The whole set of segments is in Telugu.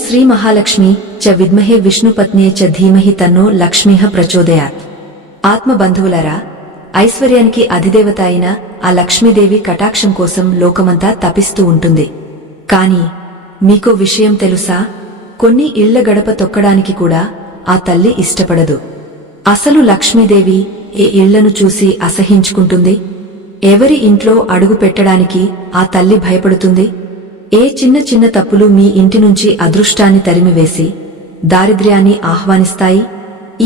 శ్రీ మహాలక్ష్మి చ విద్మహే విష్ణుపత్న్యే చ ధీమహి తన్నో లక్ష్మీః ప్రచోదయాత్. ఆత్మబంధువులారా, ఐశ్వర్యానికి అధిదేవత అయిన ఆ లక్ష్మీదేవి కటాక్షం కోసం లోకమంతా తపిస్తూ ఉంటుంది. కాని మీకో విషయం తెలుసా? కొన్ని ఇళ్ల గడప తొక్కడానికి కూడా ఆ తల్లి ఇష్టపడదు. అసలు లక్ష్మీదేవి ఏ ఇళ్లను చూసి అసహించుకుంటుంది? ఎవరి ఇంట్లో అడుగు పెట్టడానికి ఆ తల్లి భయపడుతుంది? ఏ చిన్న చిన్న తప్పులు మీ ఇంటి నుంచి అదృష్టాన్ని తరిమివేసి దారిద్ర్యాన్ని ఆహ్వానిస్తాయి?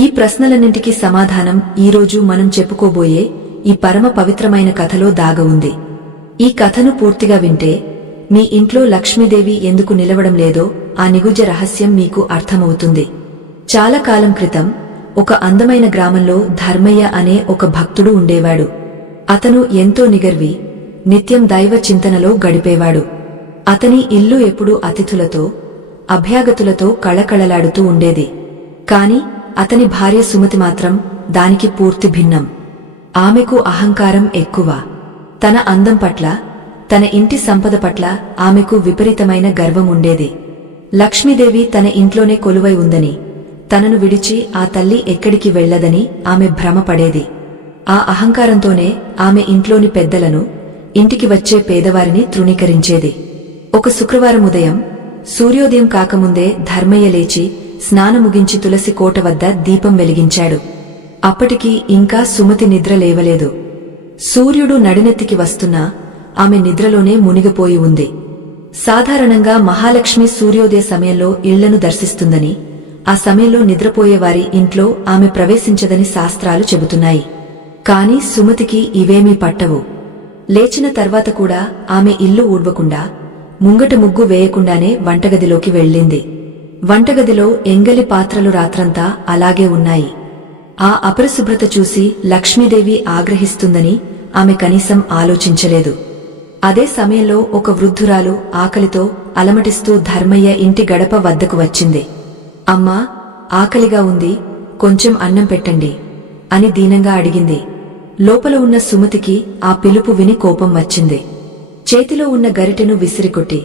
ఈ ప్రశ్నలన్నింటికీ సమాధానం ఈరోజు మనం చెప్పుకోబోయే ఈ పరమ పవిత్రమైన కథలో దాగ ఉంది. ఈ కథను పూర్తిగా వింటే మీ ఇంట్లో లక్ష్మీదేవి ఎందుకు నిలవడం లేదో ఆ నిగుజ రహస్యం మీకు అర్థమవుతుంది. చాలా కాలం క్రితం ఒక అందమైన గ్రామంలో ధర్మయ్య అనే ఒక భక్తుడు ఉండేవాడు. అతను ఎంతో నిగర్వి, నిత్యం దైవ చింతనలో గడిపేవాడు. అతని ఇల్లు ఎప్పుడూ అతిథులతో, అభ్యాగతులతో కళకళలాడుతూ ఉండేది. కాని అతని భార్య సుమతి మాత్రం దానికి పూర్తి భిన్నం. ఆమెకు అహంకారం ఎక్కువ. తన అందం పట్ల, తన ఇంటి సంపద పట్ల ఆమెకు విపరీతమైన గర్వం ఉండేది. లక్ష్మీదేవి తన ఇంట్లోనే కొలువై ఉందని, తనను విడిచి ఆ తల్లి ఎక్కడికి వెళ్లదని ఆమె భ్రమపడేది. ఆ అహంకారంతోనే ఆమె ఇంట్లోని పెద్దలను, ఇంటికి వచ్చే పేదవారిని తృణీకరించేది. ఒక శుక్రవారం ఉదయం సూర్యోదయం కాకముందే ధర్మయ్య లేచి స్నానం ముగించి తులసి కోట వద్ద దీపం వెలిగించాడు. అప్పటికి ఇంకా సుమతి నిద్ర లేవలేదు. సూర్యుడు నడినెత్తికి వస్తున్నా ఆమె నిద్రలోనే మునిగిపోయి ఉంది. సాధారణంగా మహాలక్ష్మి సూర్యోదయ సమయంలో ఇళ్లను దర్శిస్తుందని, ఆ సమయంలో నిద్రపోయేవారి ఇంట్లో ఆమె ప్రవేశించదని శాస్త్రాలు చెబుతున్నాయి. కాని సుమతికి ఇవేమీ పట్టవు. లేచిన తర్వాత కూడా ఆమె ఇల్లు ఊడ్వకుండా, ముంగట ముగ్గు వేయకుండానే వంటగదిలోకి వెళ్ళింది. వంటగదిలో ఎంగలి పాత్రలు రాత్రంతా అలాగే ఉన్నాయి. ఆ అపరిశుభ్రత చూసి లక్ష్మీదేవి ఆగ్రహిస్తుందని ఆమె కనీసం ఆలోచించలేదు. అదే సమయంలో ఒక వృద్ధురాలు ఆకలితో అలమటిస్తూ ధర్మయ్య ఇంటి గడప వద్దకు వచ్చింది. అమ్మా, ఆకలిగా ఉంది, కొంచెం అన్నం పెట్టండి అని దీనంగా అడిగింది. లోపల ఉన్న సుమతికి ఆ పిలుపు విని కోపం వచ్చింది. చేతిలో ఉన్న గరిటెను విసిరికొట్టి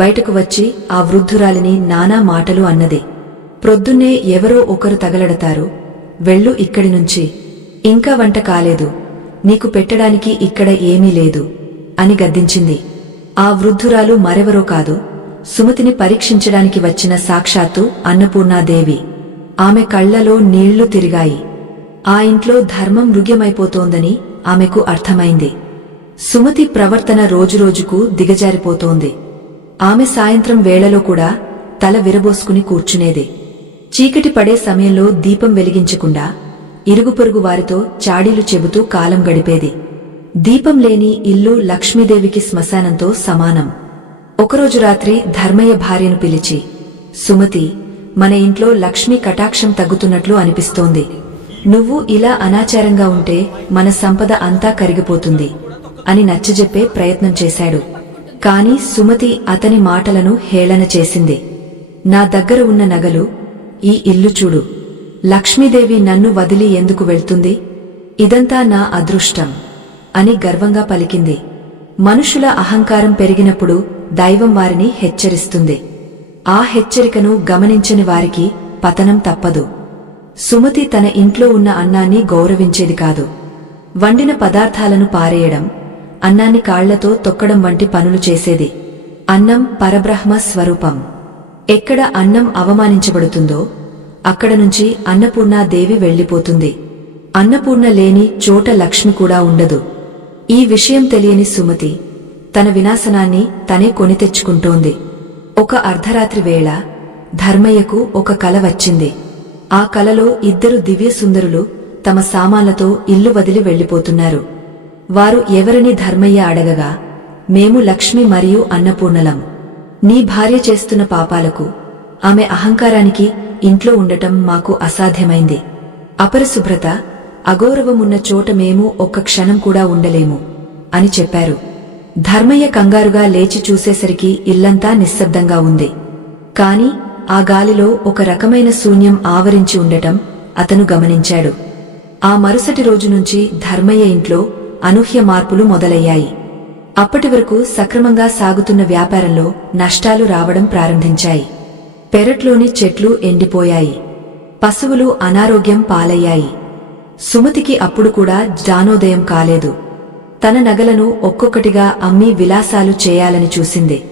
బయటకు వచ్చి ఆ వృద్ధురాలిని నానా మాటలు అన్నది. ప్రొద్దున్నే ఎవరో ఒకరు తగలడతారు, వెళ్ళు ఇక్కడి నుంచి, ఇంకా వంట కాలేదు, నీకు పెట్టడానికి ఇక్కడ ఏమీ లేదు అని గద్దించింది. ఆ వృద్ధురాలు మరెవరో కాదు, సుమతిని పరీక్షించడానికి వచ్చిన సాక్షాత్తు అన్నపూర్ణాదేవి. ఆమె కళ్లలో నీళ్లు తిరిగాయి. ఆ ఇంట్లో ధర్మం మృగ్యమైపోతోందని ఆమెకు అర్థమైంది. సుమతి ప్రవర్తన రోజురోజుకు దిగజారిపోతోంది. ఆమె సాయంత్రం వేళలో కూడా తల విరబోసుకుని కూర్చునేది. చీకటి పడే సమయంలో దీపం వెలిగించకుండా ఇరుగుపొరుగు వారితో చాడీలు చెబుతూ కాలం గడిపేది. దీపం లేని ఇల్లు లక్ష్మీదేవికి శ్మశానంతో సమానం. ఒకరోజు రాత్రి ధర్మయ్య భార్యను పిలిచి, సుమతి, మన ఇంట్లో లక్ష్మీ కటాక్షం తగ్గుతున్నట్లు అనిపిస్తోంది. నువ్వు ఇలా అనాచారంగా ఉంటే మన సంపద అంతా కరిగిపోతుంది అని నచ్చజెప్పే ప్రయత్నం చేశాడు. కాని సుమతి అతని మాటలను హేళన చేసింది. నా దగ్గర ఉన్న నగలు, ఈ ఇల్లు చూడు, లక్ష్మీదేవి నన్ను వదిలి ఎందుకు వెళ్తుంది? ఇదంతా నా అదృష్టం అని గర్వంగా పలికింది. మనుషుల అహంకారం పెరిగినప్పుడు దైవం వారిని హెచ్చరిస్తుంది. ఆ హెచ్చరికను గమనించని వారికి పతనం తప్పదు. సుమతి తన ఇంట్లో ఉన్న అన్నాన్ని గౌరవించేది కాదు. వండిన పదార్థాలను పారేయడం, అన్నాన్ని కాళ్లతో తొక్కడం వంటి పనులు చేసేది. అన్నం పరబ్రహ్మ స్వరూపం. ఎక్కడ అన్నం అవమానించబడుతుందో అక్కడ నుంచి అన్నపూర్ణాదేవి వెళ్లిపోతుంది. అన్నపూర్ణ లేని చోట లక్ష్మి కూడా ఉండదు. ఈ విషయం తెలియని సుమతి తన వినాశనాన్ని తనే కొని తెచ్చుకుంటోంది. ఒక అర్ధరాత్రి వేళ ధర్మయ్యకు ఒక కల వచ్చింది. ఆ కలలో ఇద్దరు దివ్య సుందరులు తమ సామాన్లతో ఇల్లు వదిలి వెళ్లిపోతున్నారు. వారు ఎవరని ధర్మయ్య అడగగా, మేము లక్ష్మి మరియు అన్నపూర్ణలం. నీ భార్య చేస్తున్న పాపాలకు, ఆమె అహంకారానికి ఇంట్లో ఉండటం మాకు అసాధ్యమైంది. అపరిశుభ్రత, అగౌరవమున్న చోట మేము ఒక్క క్షణం కూడా ఉండలేము అని చెప్పారు. ధర్మయ్య కంగారుగా లేచి చూసేసరికి ఇల్లంతా నిశ్శబ్దంగా ఉంది. కాని ఆ గాలిలో ఒక రకమైన శూన్యం ఆవరించి ఉండటం అతను గమనించాడు. ఆ మరుసటి రోజు నుంచి ధర్మయ్య ఇంట్లో అనూహ్య మార్పులు మొదలయ్యాయి. అప్పటి వరకు సక్రమంగా సాగుతున్న వ్యాపారంలో నష్టాలు రావడం ప్రారంభించాయి. పెరట్లోని చెట్లు ఎండిపోయాయి. పశువులు అనారోగ్యం పాలయ్యాయి. సుమతికి అప్పుడు కూడా జ్ఞానోదయం కాలేదు. తన నగలను ఒక్కొక్కటిగా అమ్మి విలాసాలు చేయాలని చూసింది.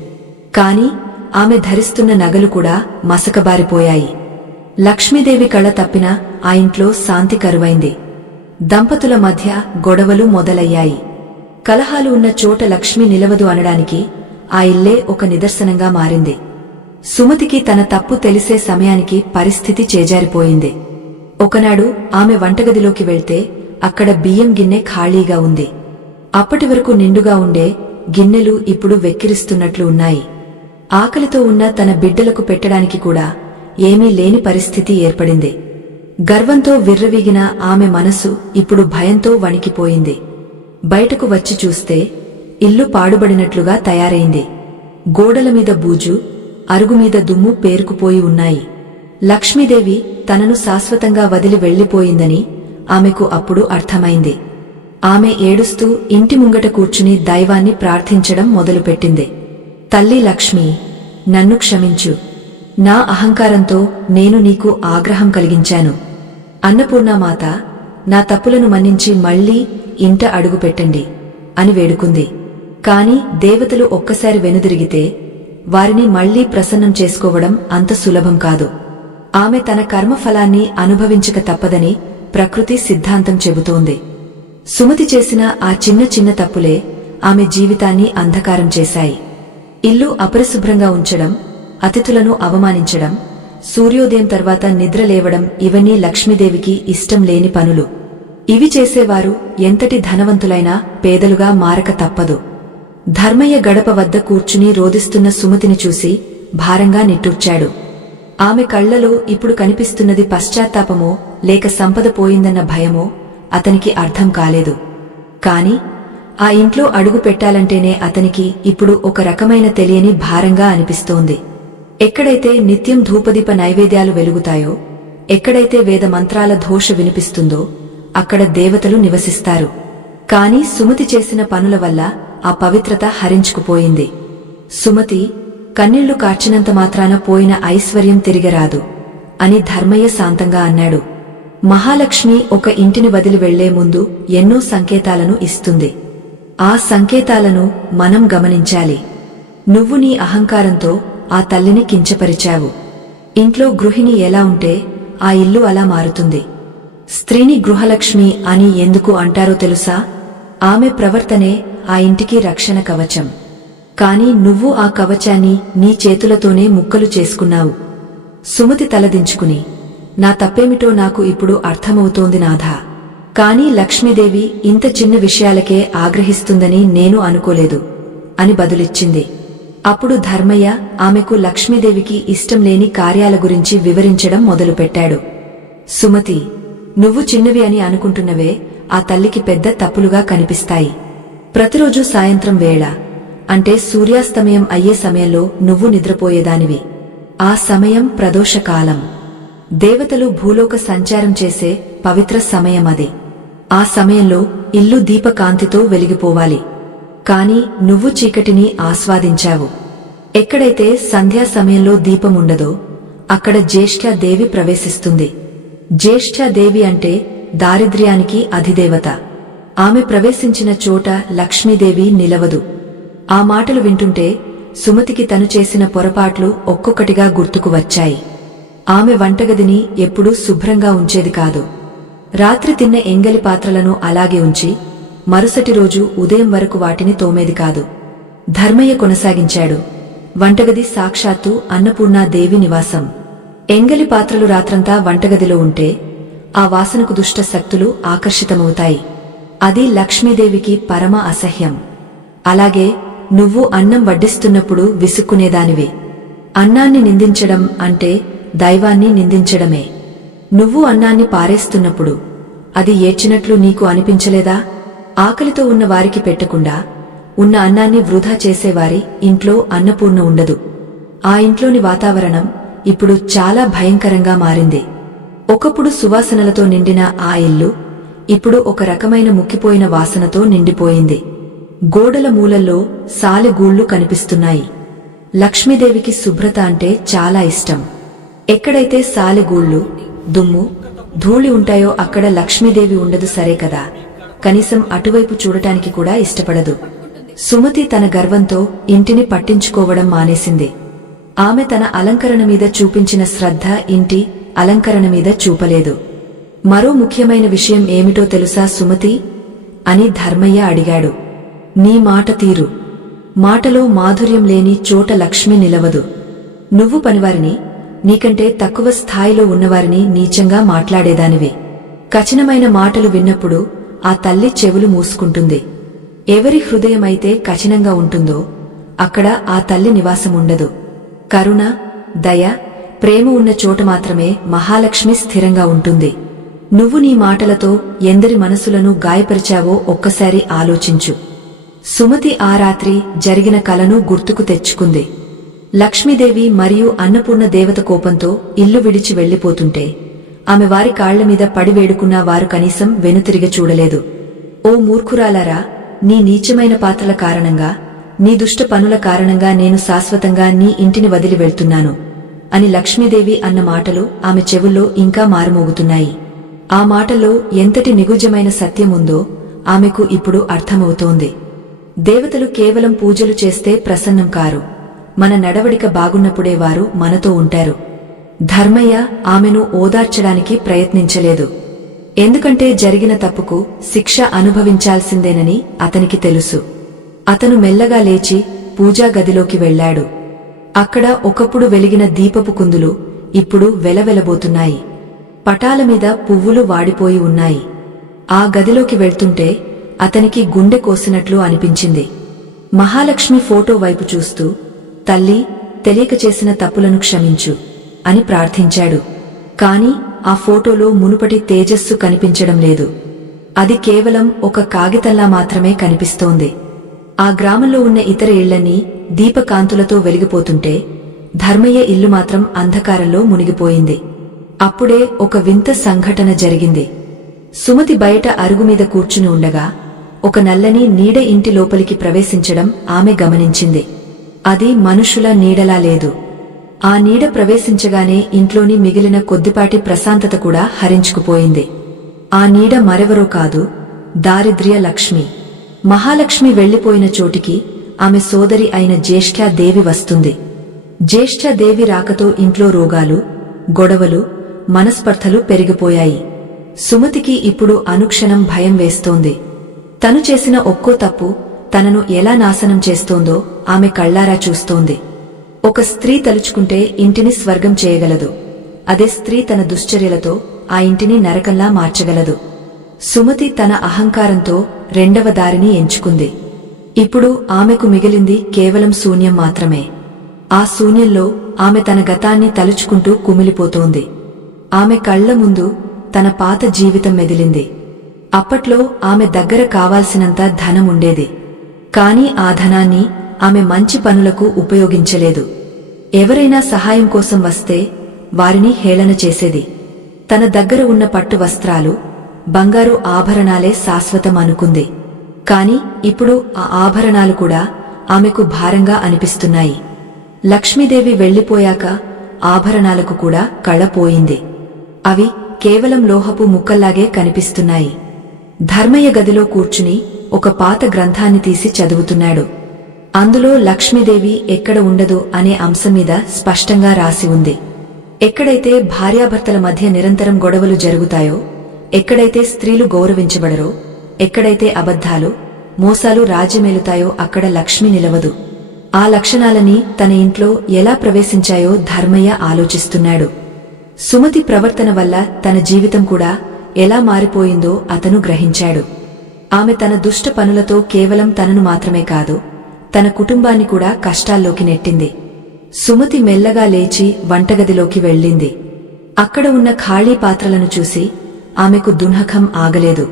కాని ఆమె ధరిస్తున్న నగలు కూడా మసకబారిపోయాయి. లక్ష్మీదేవి కళ్ళ తప్పినా ఆ ఇంట్లో శాంతి కరువైంది. దంపతుల మధ్య గొడవలు మొదలయ్యాయి. కలహాలు ఉన్న చోట లక్ష్మి నిలవదు అనడానికి ఆ ఇల్లే ఒక నిదర్శనంగా మారింది. సుమతికి తన తప్పు తెలిసే సమయానికి పరిస్థితి చేజారిపోయింది. ఒకనాడు ఆమె వంటగదిలోకి వెళ్తే అక్కడ బియ్యం గిన్నె ఖాళీగా ఉంది. అప్పటివరకు నిండుగా ఉండే గిన్నెలు ఇప్పుడు వెక్కిరిస్తున్నట్లు ఉన్నాయి. ఆకలితో ఉన్న తన బిడ్డలకు పెట్టడానికి కూడా ఏమీ లేని పరిస్థితి ఏర్పడింది. గర్వంతో విర్రవీగిన ఆమె మనసు ఇప్పుడు భయంతో వణికిపోయింది. బయటకు వచ్చి చూస్తే ఇల్లు పాడుబడినట్లుగా తయారైంది. గోడలమీద బూజు, అరుగుమీద దుమ్ము పేరుకుపోయి ఉన్నాయి. లక్ష్మీదేవి తనను శాశ్వతంగా వదిలి వెళ్లిపోయిందని ఆమెకు అప్పుడు అర్థమైంది. ఆమె ఏడుస్తూ ఇంటి ముంగట కూర్చుని దైవాన్ని ప్రార్థించడం మొదలుపెట్టింది. తల్లి లక్ష్మీ, నన్ను క్షమించు. నా అహంకారంతో నేను నీకు ఆగ్రహం కలిగించాను. అన్నపూర్ణామాత, నా తప్పులను మన్నించి మళ్లీ ఇంట అడుగుపెట్టండి అని వేడుకుంది. కాని దేవతలు ఒక్కసారి వెనుదిరిగితే వారిని మళ్లీ ప్రసన్నం చేసుకోవడం అంత సులభం కాదు. ఆమె తన కర్మఫలాన్ని అనుభవించక తప్పదని ప్రకృతి సిద్ధాంతం చెబుతోంది. సుమతి చేసిన ఆ చిన్న చిన్న తప్పులే ఆమె జీవితాన్ని అంధకారం చేశాయి. ఇల్లు అపరిశుభ్రంగా ఉంచడం, అతిథులను అవమానించడం, సూర్యోదయం తర్వాత నిద్రలేవడం ఇవన్నీ లక్ష్మీదేవికి ఇష్టం లేని పనులు. ఇవి చేసేవారు ఎంతటి ధనవంతులైనా పేదలుగా మారక తప్పదు. ధర్మయ్య గడప వద్ద కూర్చుని రోదిస్తున్న సుమతిని చూసి భారంగా నిట్టూర్చాడు. ఆమె కళ్లలో ఇప్పుడు కనిపిస్తున్నది పశ్చాత్తాపమో లేక సంపద పోయిందన్న భయమో అతనికి అర్థం కాలేదు. కాని ఆ ఇంట్లో అడుగు పెట్టాలంటేనే అతనికి ఇప్పుడు ఒక రకమైన తెలియని భారంగా అనిపిస్తోంది. ఎక్కడైతే నిత్యం ధూపదీప నైవేద్యాలు వెలుగుతాయో, ఎక్కడైతే వేద మంత్రాల ఘోష వినిపిస్తుందో అక్కడ దేవతలు నివసిస్తారు. కాని సుమతి చేసిన పనుల వల్ల ఆ పవిత్రత హరించుకుపోయింది. సుమతి, కన్నీళ్లు కార్చినంత మాత్రాన పోయిన ఐశ్వర్యం తిరిగిరాదు అని ధర్మయ్య శాంతంగా అన్నాడు. మహాలక్ష్మి ఒక ఇంటిని వదిలి వెళ్లే ముందు ఎన్నో సంకేతాలను ఇస్తుంది. ఆ సంకేతాలను మనం గమనించాలి. నువ్వు నీ అహంకారంతో ఆ తల్లిని కించపరిచావు. ఇంట్లో గృహిణి ఎలా ఉంటే ఆ ఇల్లు అలా మారుతుంది. స్త్రీని గృహలక్ష్మి అని ఎందుకు అంటారో తెలుసా? ఆమె ప్రవర్తనే ఆ ఇంటికి రక్షణ కవచం. కాని నువ్వు ఆ కవచాన్ని నీ చేతులతోనే ముక్కలు చేసుకున్నావు. సుమతి తలదించుకుని, నా తప్పేమిటో నాకు ఇప్పుడు అర్థమవుతోంది నాథా. కాని లక్ష్మీదేవి ఇంత చిన్న విషయాలకే ఆగ్రహిస్తుందని నేను అనుకోలేదు అని బదులిచ్చింది. అప్పుడు ధర్మయ్య ఆమెకు లక్ష్మీదేవికి ఇష్టం లేని కార్యాల గురించి వివరించడం మొదలుపెట్టాడు. సుమతి, నువ్వు చిన్నవి అని అనుకుంటున్నవే ఆ తల్లికి పెద్ద తప్పులుగా కనిపిస్తాయి. ప్రతిరోజు సాయంత్రం వేళ, అంటే సూర్యాస్తమయం అయ్యే సమయంలో నువ్వు నిద్రపోయేదానివి. ఆ సమయం ప్రదోషకాలం. దేవతలు భూలోక సంచారం చేసే పవిత్ర సమయమది. ఆ సమయంలో ఇల్లు దీపకాంతితో వెలిగిపోవాలి. కాని నువ్వు చీకటిని ఆస్వాదించావు. ఎక్కడైతే సంధ్యా సమయంలో దీపముండదో అక్కడ జ్యేష్ఠాదేవి ప్రవేశిస్తుంది. జ్యేష్ఠాదేవి అంటే దారిద్ర్యానికి అధిదేవత. ఆమె ప్రవేశించిన చోట లక్ష్మీదేవి నిలవదు. ఆ మాటలు వింటుంటే సుమతికి తను చేసిన పొరపాట్లు ఒక్కొక్కటిగా గుర్తుకు వచ్చాయి. ఆమె వంటగదిని ఎప్పుడూ శుభ్రంగా ఉంచేది కాదు. రాత్రి తిన్న ఎంగలి పాత్రలను అలాగే ఉంచి మరుసటి రోజు ఉదయం వరకు వాటిని తోమేది కాదు. ధర్మయ్య కొనసాగించాడు. వంటగది సాక్షాత్తు అన్నపూర్ణాదేవి నివాసం. ఎంగలి పాత్రలు రాత్రంతా వంటగదిలో ఉంటే ఆ వాసనకు దుష్ట శక్తులు ఆకర్షితమవుతాయి. అది లక్ష్మీదేవికి పరమ అసహ్యం. అలాగే నువ్వు అన్నం వడ్డిస్తున్నప్పుడు విసుక్కునేదానివి. అన్నాన్ని నిందించడం అంటే దైవాన్ని నిందించడమే. నువ్వు అన్నాన్ని పారేస్తున్నప్పుడు అది ఏడ్చినట్లు నీకు అనిపించలేదా? ఆకలితో ఉన్న వారికి పెట్టకుండా ఉన్న అన్నాన్ని వృధా చేసేవారి ఇంట్లో అన్నపూర్ణ ఉండదు. ఆ ఇంట్లోని వాతావరణం ఇప్పుడు చాలా భయంకరంగా మారింది. ఒకప్పుడు సువాసనలతో నిండిన ఆ ఇల్లు ఇప్పుడు ఒక రకమైన ముక్కిపోయిన వాసనతో నిండిపోయింది. గోడల మూలల్లో సాలెగూళ్లు కనిపిస్తున్నాయి. లక్ష్మీదేవికి శుభ్రత అంటే చాలా ఇష్టం. ఎక్కడైతే సాలెగూళ్ళు, దుమ్ము, ధూళి ఉంటాయో అక్కడ లక్ష్మీదేవి ఉండదు సరే కదా, కనీసం అటువైపు చూడటానికి కూడా ఇష్టపడదు. సుమతి తన గర్వంతో ఇంటిని పట్టించుకోవడం మానేసింది. ఆమె తన అలంకరణ మీద చూపించిన శ్రద్ధ ఇంటి అలంకరణ మీద చూపలేదు. మరో ముఖ్యమైన విషయం ఏమిటో తెలుసా సుమతి అని ధర్మయ్య అడిగాడు. నీ మాట తీరు. మాటలో మాధుర్యం లేని చోట లక్ష్మి నిలవదు. నువ్వు పనివారిని, నీకంటే తక్కువ స్థాయిలో ఉన్నవారిని నీచంగా మాట్లాడేదానివి. కఠినమైన మాటలు విన్నప్పుడు ఆ తల్లి చెవులు మూసుకుంటుంది. ఎవరి హృదయమైతే కఠినంగా ఉంటుందో అక్కడ ఆ తల్లి నివాసముండదు. కరుణ, దయ, ప్రేమ ఉన్న చోట మాత్రమే మహాలక్ష్మి స్థిరంగా ఉంటుంది. నువ్వు నీ మాటలతో ఎందరి మనసులను గాయపరిచావో ఒక్కసారి ఆలోచించు. సుమతి ఆ రాత్రి జరిగిన కలను గుర్తుకు తెచ్చుకుంది. లక్ష్మీదేవి మరియు అన్నపూర్ణ దేవత కోపంతో ఇల్లు విడిచి వెళ్లిపోతుంటే ఆమె వారి కాళ్లమీద పడి వేడుకున్నా వారు కనీసం వెనుతిరిగి చూడలేదు. ఓ మూర్ఖురాలారా, నీ నీచమైన పాత్రల కారణంగా, నీ దుష్ట పనుల కారణంగా నేను శాశ్వతంగా నీ ఇంటిని వదిలి వెళ్తున్నాను అని లక్ష్మీదేవి అన్న మాటలు ఆమె చెవుల్లో ఇంకా మారుమోగుతున్నాయి. ఆ మాటల్లో ఎంతటి నిగూఢమైన సత్యముందో ఆమెకు ఇప్పుడు అర్థమవుతోంది. దేవతలు కేవలం పూజలు చేస్తే ప్రసన్నం కారు. మన నడవడిక బాగున్నప్పుడే వారు మనతో ఉంటారు. ధర్మయ్య ఆమెను ఓదార్చడానికి ప్రయత్నించలేదు. ఎందుకంటే జరిగిన తప్పుకు శిక్ష అనుభవించాల్సిందేనని అతనికి తెలుసు. అతను మెల్లగా లేచి పూజా గదిలోకి వెళ్లాడు. అక్కడ ఒకప్పుడు వెలిగిన దీపపు కుందులు ఇప్పుడు వెలవెలబోతున్నాయి. పటాల మీద పువ్వులు వాడిపోయి ఉన్నాయి. ఆ గదిలోకి వెళ్తుంటే అతనికి గుండె కోసినట్లు అనిపించింది. మహాలక్ష్మి ఫోటో వైపు చూస్తూ, తల్లి, తెలియక చేసిన తప్పులను క్షమించు అని ప్రార్థించాడు. కాని ఆ ఫోటోలో మునుపటి తేజస్సు కనిపించడం లేదు. అది కేవలం ఒక కాగితంలా మాత్రమే కనిపిస్తోంది. ఆ గ్రామంలో ఉన్న ఇతర ఇళ్లన్నీ దీపకాంతులతో వెలిగిపోతుంటే ధర్మయ్య ఇల్లు మాత్రం అంధకారంలో మునిగిపోయింది. అప్పుడే ఒక వింత సంఘటన జరిగింది. సుమతి బయట అరుగుమీద కూర్చుని ఉండగా ఒక నల్లని నీడ ఇంటి లోపలికి ప్రవేశించడం ఆమె గమనించింది. అది మనుషుల నీడలా లేదు. ఆ నీడ ప్రవేశించగానే ఇంట్లోని మిగిలిన కొద్దిపాటి ప్రశాంతత కూడా హరించుకుపోయింది. ఆ నీడ మరెవరో కాదు, దారిద్ర్య లక్ష్మి. మహాలక్ష్మి వెళ్లిపోయిన చోటికి ఆమె సోదరి అయిన జ్యేష్ఠాదేవి వస్తుంది. జ్యేష్ఠాదేవి రాకతో ఇంట్లో రోగాలు, గొడవలు, మనస్పర్ధలు పెరిగిపోయాయి. సుమతికి ఇప్పుడు అనుక్షణం భయం వేస్తోంది. తను చేసిన ఒక్కో తప్పు తనను ఎలా నాశనం చేస్తోందో ఆమె కళ్లారా చూస్తోంది. ఒక స్త్రీ తలుచుకుంటే ఇంటిని స్వర్గం చేయగలదు. అదే స్త్రీ తన దుశ్చర్యలతో ఆ ఇంటిని నరకంలా మార్చగలదు. సుమతి తన అహంకారంతో రెండవ దారిని ఎంచుకుంది. ఇప్పుడు ఆమెకు మిగిలింది కేవలం శూన్యం మాత్రమే. ఆ శూన్యంలో ఆమె తన గతాన్ని తలుచుకుంటూ కుమిలిపోతోంది. ఆమె కళ్ల ముందు తన పాత జీవితం మెదిలింది. అప్పట్లో ఆమె దగ్గర కావాల్సినంత ధనముండేది. కాని ఆ ధనాన్ని ఆమె మంచి పనులకు ఉపయోగించలేదు. ఎవరైనా సహాయం కోసం వస్తే వారిని హేళన చేసేది. తన దగ్గర ఉన్న పట్టు వస్త్రాలు, బంగారు ఆభరణాలే శాశ్వతం అనుకుంది. కాని ఇప్పుడు ఆ ఆభరణాలు కూడా ఆమెకు భారంగా అనిపిస్తున్నాయి. లక్ష్మీదేవి వెళ్లిపోయాక ఆభరణాలకు కూడా కళ పోయింది. అవి కేవలం లోహపు ముక్కల్లాగే కనిపిస్తున్నాయి. ధర్మయ్య గదిలో కూర్చుని ఒక పాత గ్రంథాన్ని తీసి చదువుతున్నాడు. అందులో లక్ష్మీదేవి ఎక్కడ ఉండదు అనే అంశం మీద స్పష్టంగా రాసి ఉంది. ఎక్కడైతే భార్యాభర్తల మధ్య నిరంతరం గొడవలు జరుగుతాయో, ఎక్కడైతే స్త్రీలు గౌరవించబడరో, ఎక్కడైతే అబద్ధాలు, మోసాలు రాజ్యమేలుతాయో అక్కడ లక్ష్మి నిలవదు. ఆ లక్షణాలని తన ఇంట్లో ఎలా ప్రవేశించాయో ధర్మయ్య ఆలోచిస్తున్నాడు. సుమతి ప్రవర్తన వల్ల తన జీవితం కూడా ఎలా మారిపోయిందో అతను గ్రహించాడు. ఆమె తన దుష్ట పనులతో కేవలం తనను మాత్రమే కాదు, తన కుటుంబాన్ని కూడా కష్టాల్లోకి నెట్టింది. సుమతి మెల్లగా లేచి వంటగదిలోకి వెళ్ళింది. అక్కడ ఉన్న ఖాళీ పాత్రలను చూసి ఆమెకు దునహకం ఆగలేదు.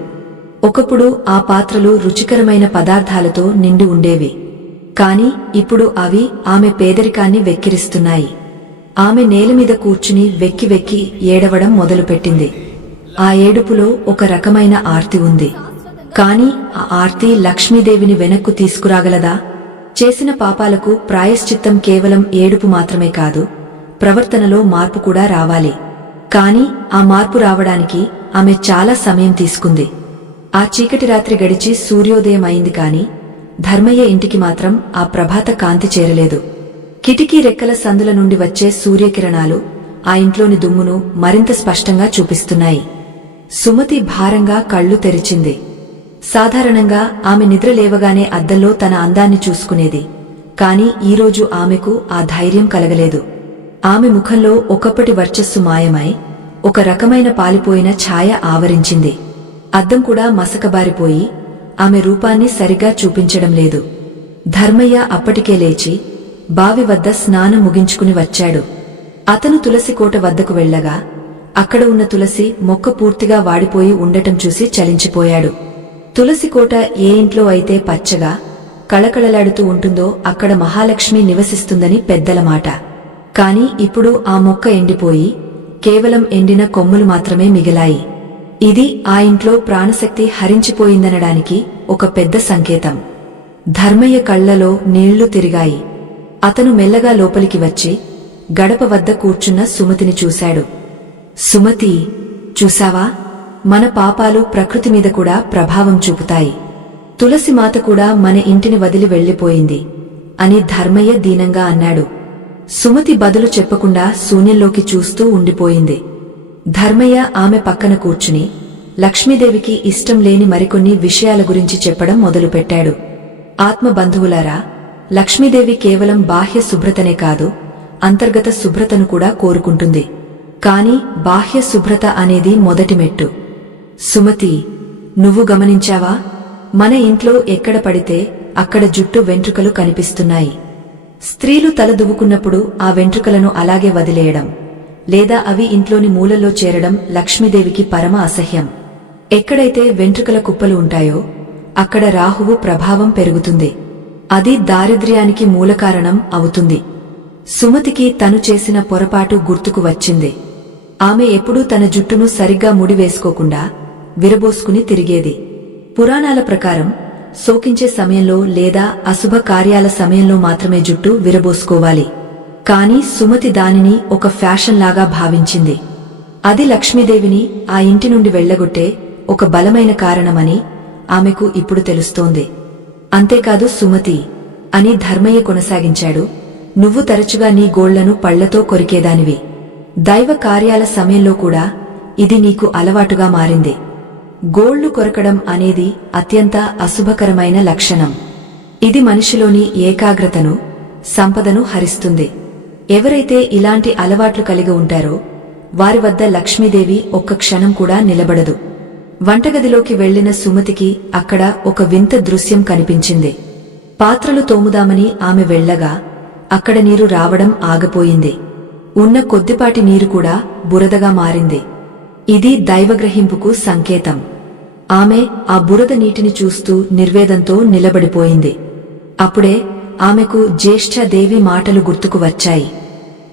ఒకప్పుడు ఆ పాత్రలు రుచికరమైన పదార్థాలతో నిండి ఉండేవి. కాని ఇప్పుడు అవి ఆమె పేదరికాన్ని వెక్కిరిస్తున్నాయి. ఆమె నేలమీద కూర్చుని వెక్కి వెక్కి ఏడవడం మొదలుపెట్టింది. ఆ ఏడుపులో ఒక రకమైన ఆర్తి ఉంది. కాని ఆ ఆర్తి లక్ష్మీదేవిని వెనక్కు తీసుకురాగలదా? చేసిన పాపాలకు ప్రాయశ్చిత్తం కేవలం ఏడుపు మాత్రమే కాదు, ప్రవర్తనలో మార్పు కూడా రావాలి. కాని ఆ మార్పు రావడానికి ఆమె చాలా సమయం తీసుకుంది. ఆ చీకటి రాత్రి గడిచి సూర్యోదయం అయింది కాని ధర్మయ్య ఇంటికి మాత్రం ఆ ప్రభాత కాంతి చేరలేదు. కిటికీ రెక్కల సందుల నుండి వచ్చే సూర్యకిరణాలు ఆ ఇంట్లోని దుమ్మును మరింత స్పష్టంగా చూపిస్తున్నాయి. సుమతి భారంగా కళ్ళు తెరిచింది. సాధారణంగా ఆమె నిద్ర లేవగానే అద్దంలో తన అందాన్ని చూసుకునేది. కాని ఈరోజు ఆమెకు ఆ ధైర్యం కలగలేదు. ఆమె ముఖంలో ఒకప్పటి వర్చస్సు మాయమై ఒక రకమైన పాలిపోయిన ఛాయ ఆవరించింది. అద్దం కూడా మసకబారిపోయి ఆమె రూపాన్ని సరిగా చూపించడం లేదు. ధర్మయ్య అప్పటికే లేచి బావి వద్ద స్నానం ముగించుకుని వచ్చాడు. అతను తులసి కోట వద్దకు వెళ్లగా అక్కడ ఉన్న తులసి మొక్క పూర్తిగా వాడిపోయి ఉండటం చూసి చలించిపోయాడు. తులసి కోట ఏ ఇంట్లో అయితే పచ్చగా కళకళలాడుతూ ఉంటుందో అక్కడ మహాలక్ష్మి నివసిస్తుందని పెద్దల మాట. కాని ఇప్పుడు ఆ మొక్క ఎండిపోయి కేవలం ఎండిన కొమ్ములు మాత్రమే మిగిలాయి. ఇది ఆ ఇంట్లో ప్రాణశక్తి హరించిపోయిందనడానికి ఒక పెద్ద సంకేతం. ధర్మయ్య కళ్లలో నీళ్లు తిరిగాయి. అతను మెల్లగా లోపలికి వచ్చి గడప వద్ద కూర్చున్న సుమతిని చూశాడు. సుమతి, చూశావా? మన పాపాలు ప్రకృతి మీద కూడా ప్రభావం చూపుతాయి. తులసి మాత కూడా మన ఇంటిని వదిలి వెళ్లిపోయింది అని ధర్మయ్య దీనంగా అన్నాడు. సుమతి బదులు చెప్పకుండా శూన్యంలోకి చూస్తూ ఉండిపోయింది. ధర్మయ్య ఆమె పక్కన కూర్చుని లక్ష్మీదేవికి ఇష్టం లేని మరికొన్ని విషయాల గురించి చెప్పడం మొదలుపెట్టాడు. ఆత్మబంధువులారా, లక్ష్మీదేవి కేవలం బాహ్య శుభ్రతనే కాదు, అంతర్గత శుభ్రతను కూడా కోరుకుంటుంది. కాని బాహ్య శుభ్రత అనేది మొదటి మెట్టు. సుమతి, నువ్వు గమనించావా? మన ఇంట్లో ఎక్కడ పడితే అక్కడ జుట్టు వెంట్రుకలు కనిపిస్తున్నాయి. స్త్రీలు తల దువ్వుకున్నప్పుడు ఆ వెంట్రుకలను అలాగే వదిలేయడం లేదా అవి ఇంట్లోని మూలల్లో చేరడం లక్ష్మీదేవికి పరమ అసహ్యం. ఎక్కడైతే వెంట్రుకల కుప్పలు ఉంటాయో అక్కడ రాహువు ప్రభావం పెరుగుతుంది. అది దారిద్ర్యానికి మూలకారణం అవుతుంది. సుమతికి తను చేసిన పొరపాటు గుర్తుకు వచ్చింది. ఆమె ఎప్పుడూ తన జుట్టును సరిగ్గా ముడివేసుకోకుండా విరబోసుకుని తిరిగేది. పురాణాల ప్రకారం శోకించే సమయంలో లేదా అశుభ కార్యాల సమయంలో మాత్రమే జుట్టు విరబోసుకోవాలి. కాని సుమతి దానిని ఒక ఫ్యాషన్ లాగా భావించింది. అది లక్ష్మీదేవిని ఆ ఇంటి నుండి వెళ్లగొట్టే ఒక బలమైన కారణమని ఆమెకు ఇప్పుడు తెలుస్తోంది. అంతేకాదు సుమతి, అని ధర్మయ్య కొనసాగించాడు, నువ్వు తరచుగా నీ గోళ్లను పళ్లతో కొరికేదానివి. దైవ కార్యాల సమయంలో కూడా ఇది నీకు అలవాటుగా మారింది. గోళ్లు కొరకడం అనేది అత్యంత అశుభకరమైన లక్షణం. ఇది మనిషిలోని ఏకాగ్రతను, సంపదను హరిస్తుంది. ఎవరైతే ఇలాంటి అలవాట్లు కలిగి ఉంటారో వారి వద్ద లక్ష్మీదేవి ఒక్క క్షణం కూడా నిలబడదు. వంటగదిలోకి వెళ్లిన సుమతికి అక్కడ ఒక వింత దృశ్యం కనిపించింది. పాత్రలు తోముదామని ఆమె వెళ్లగా అక్కడ నీరు రావడం ఆగిపోయింది. ఉన్న కొద్దిపాటి నీరు కూడా బురదగా మారింది. ఇది దైవగ్రహింపుకు సంకేతం. ఆమె ఆ బురద నీటిని చూస్తూ నిర్వేదంతో నిలబడిపోయింది. అప్పుడే ఆమెకు జ్యేష్ఠాదేవి మాటలు గుర్తుకు వచ్చాయి.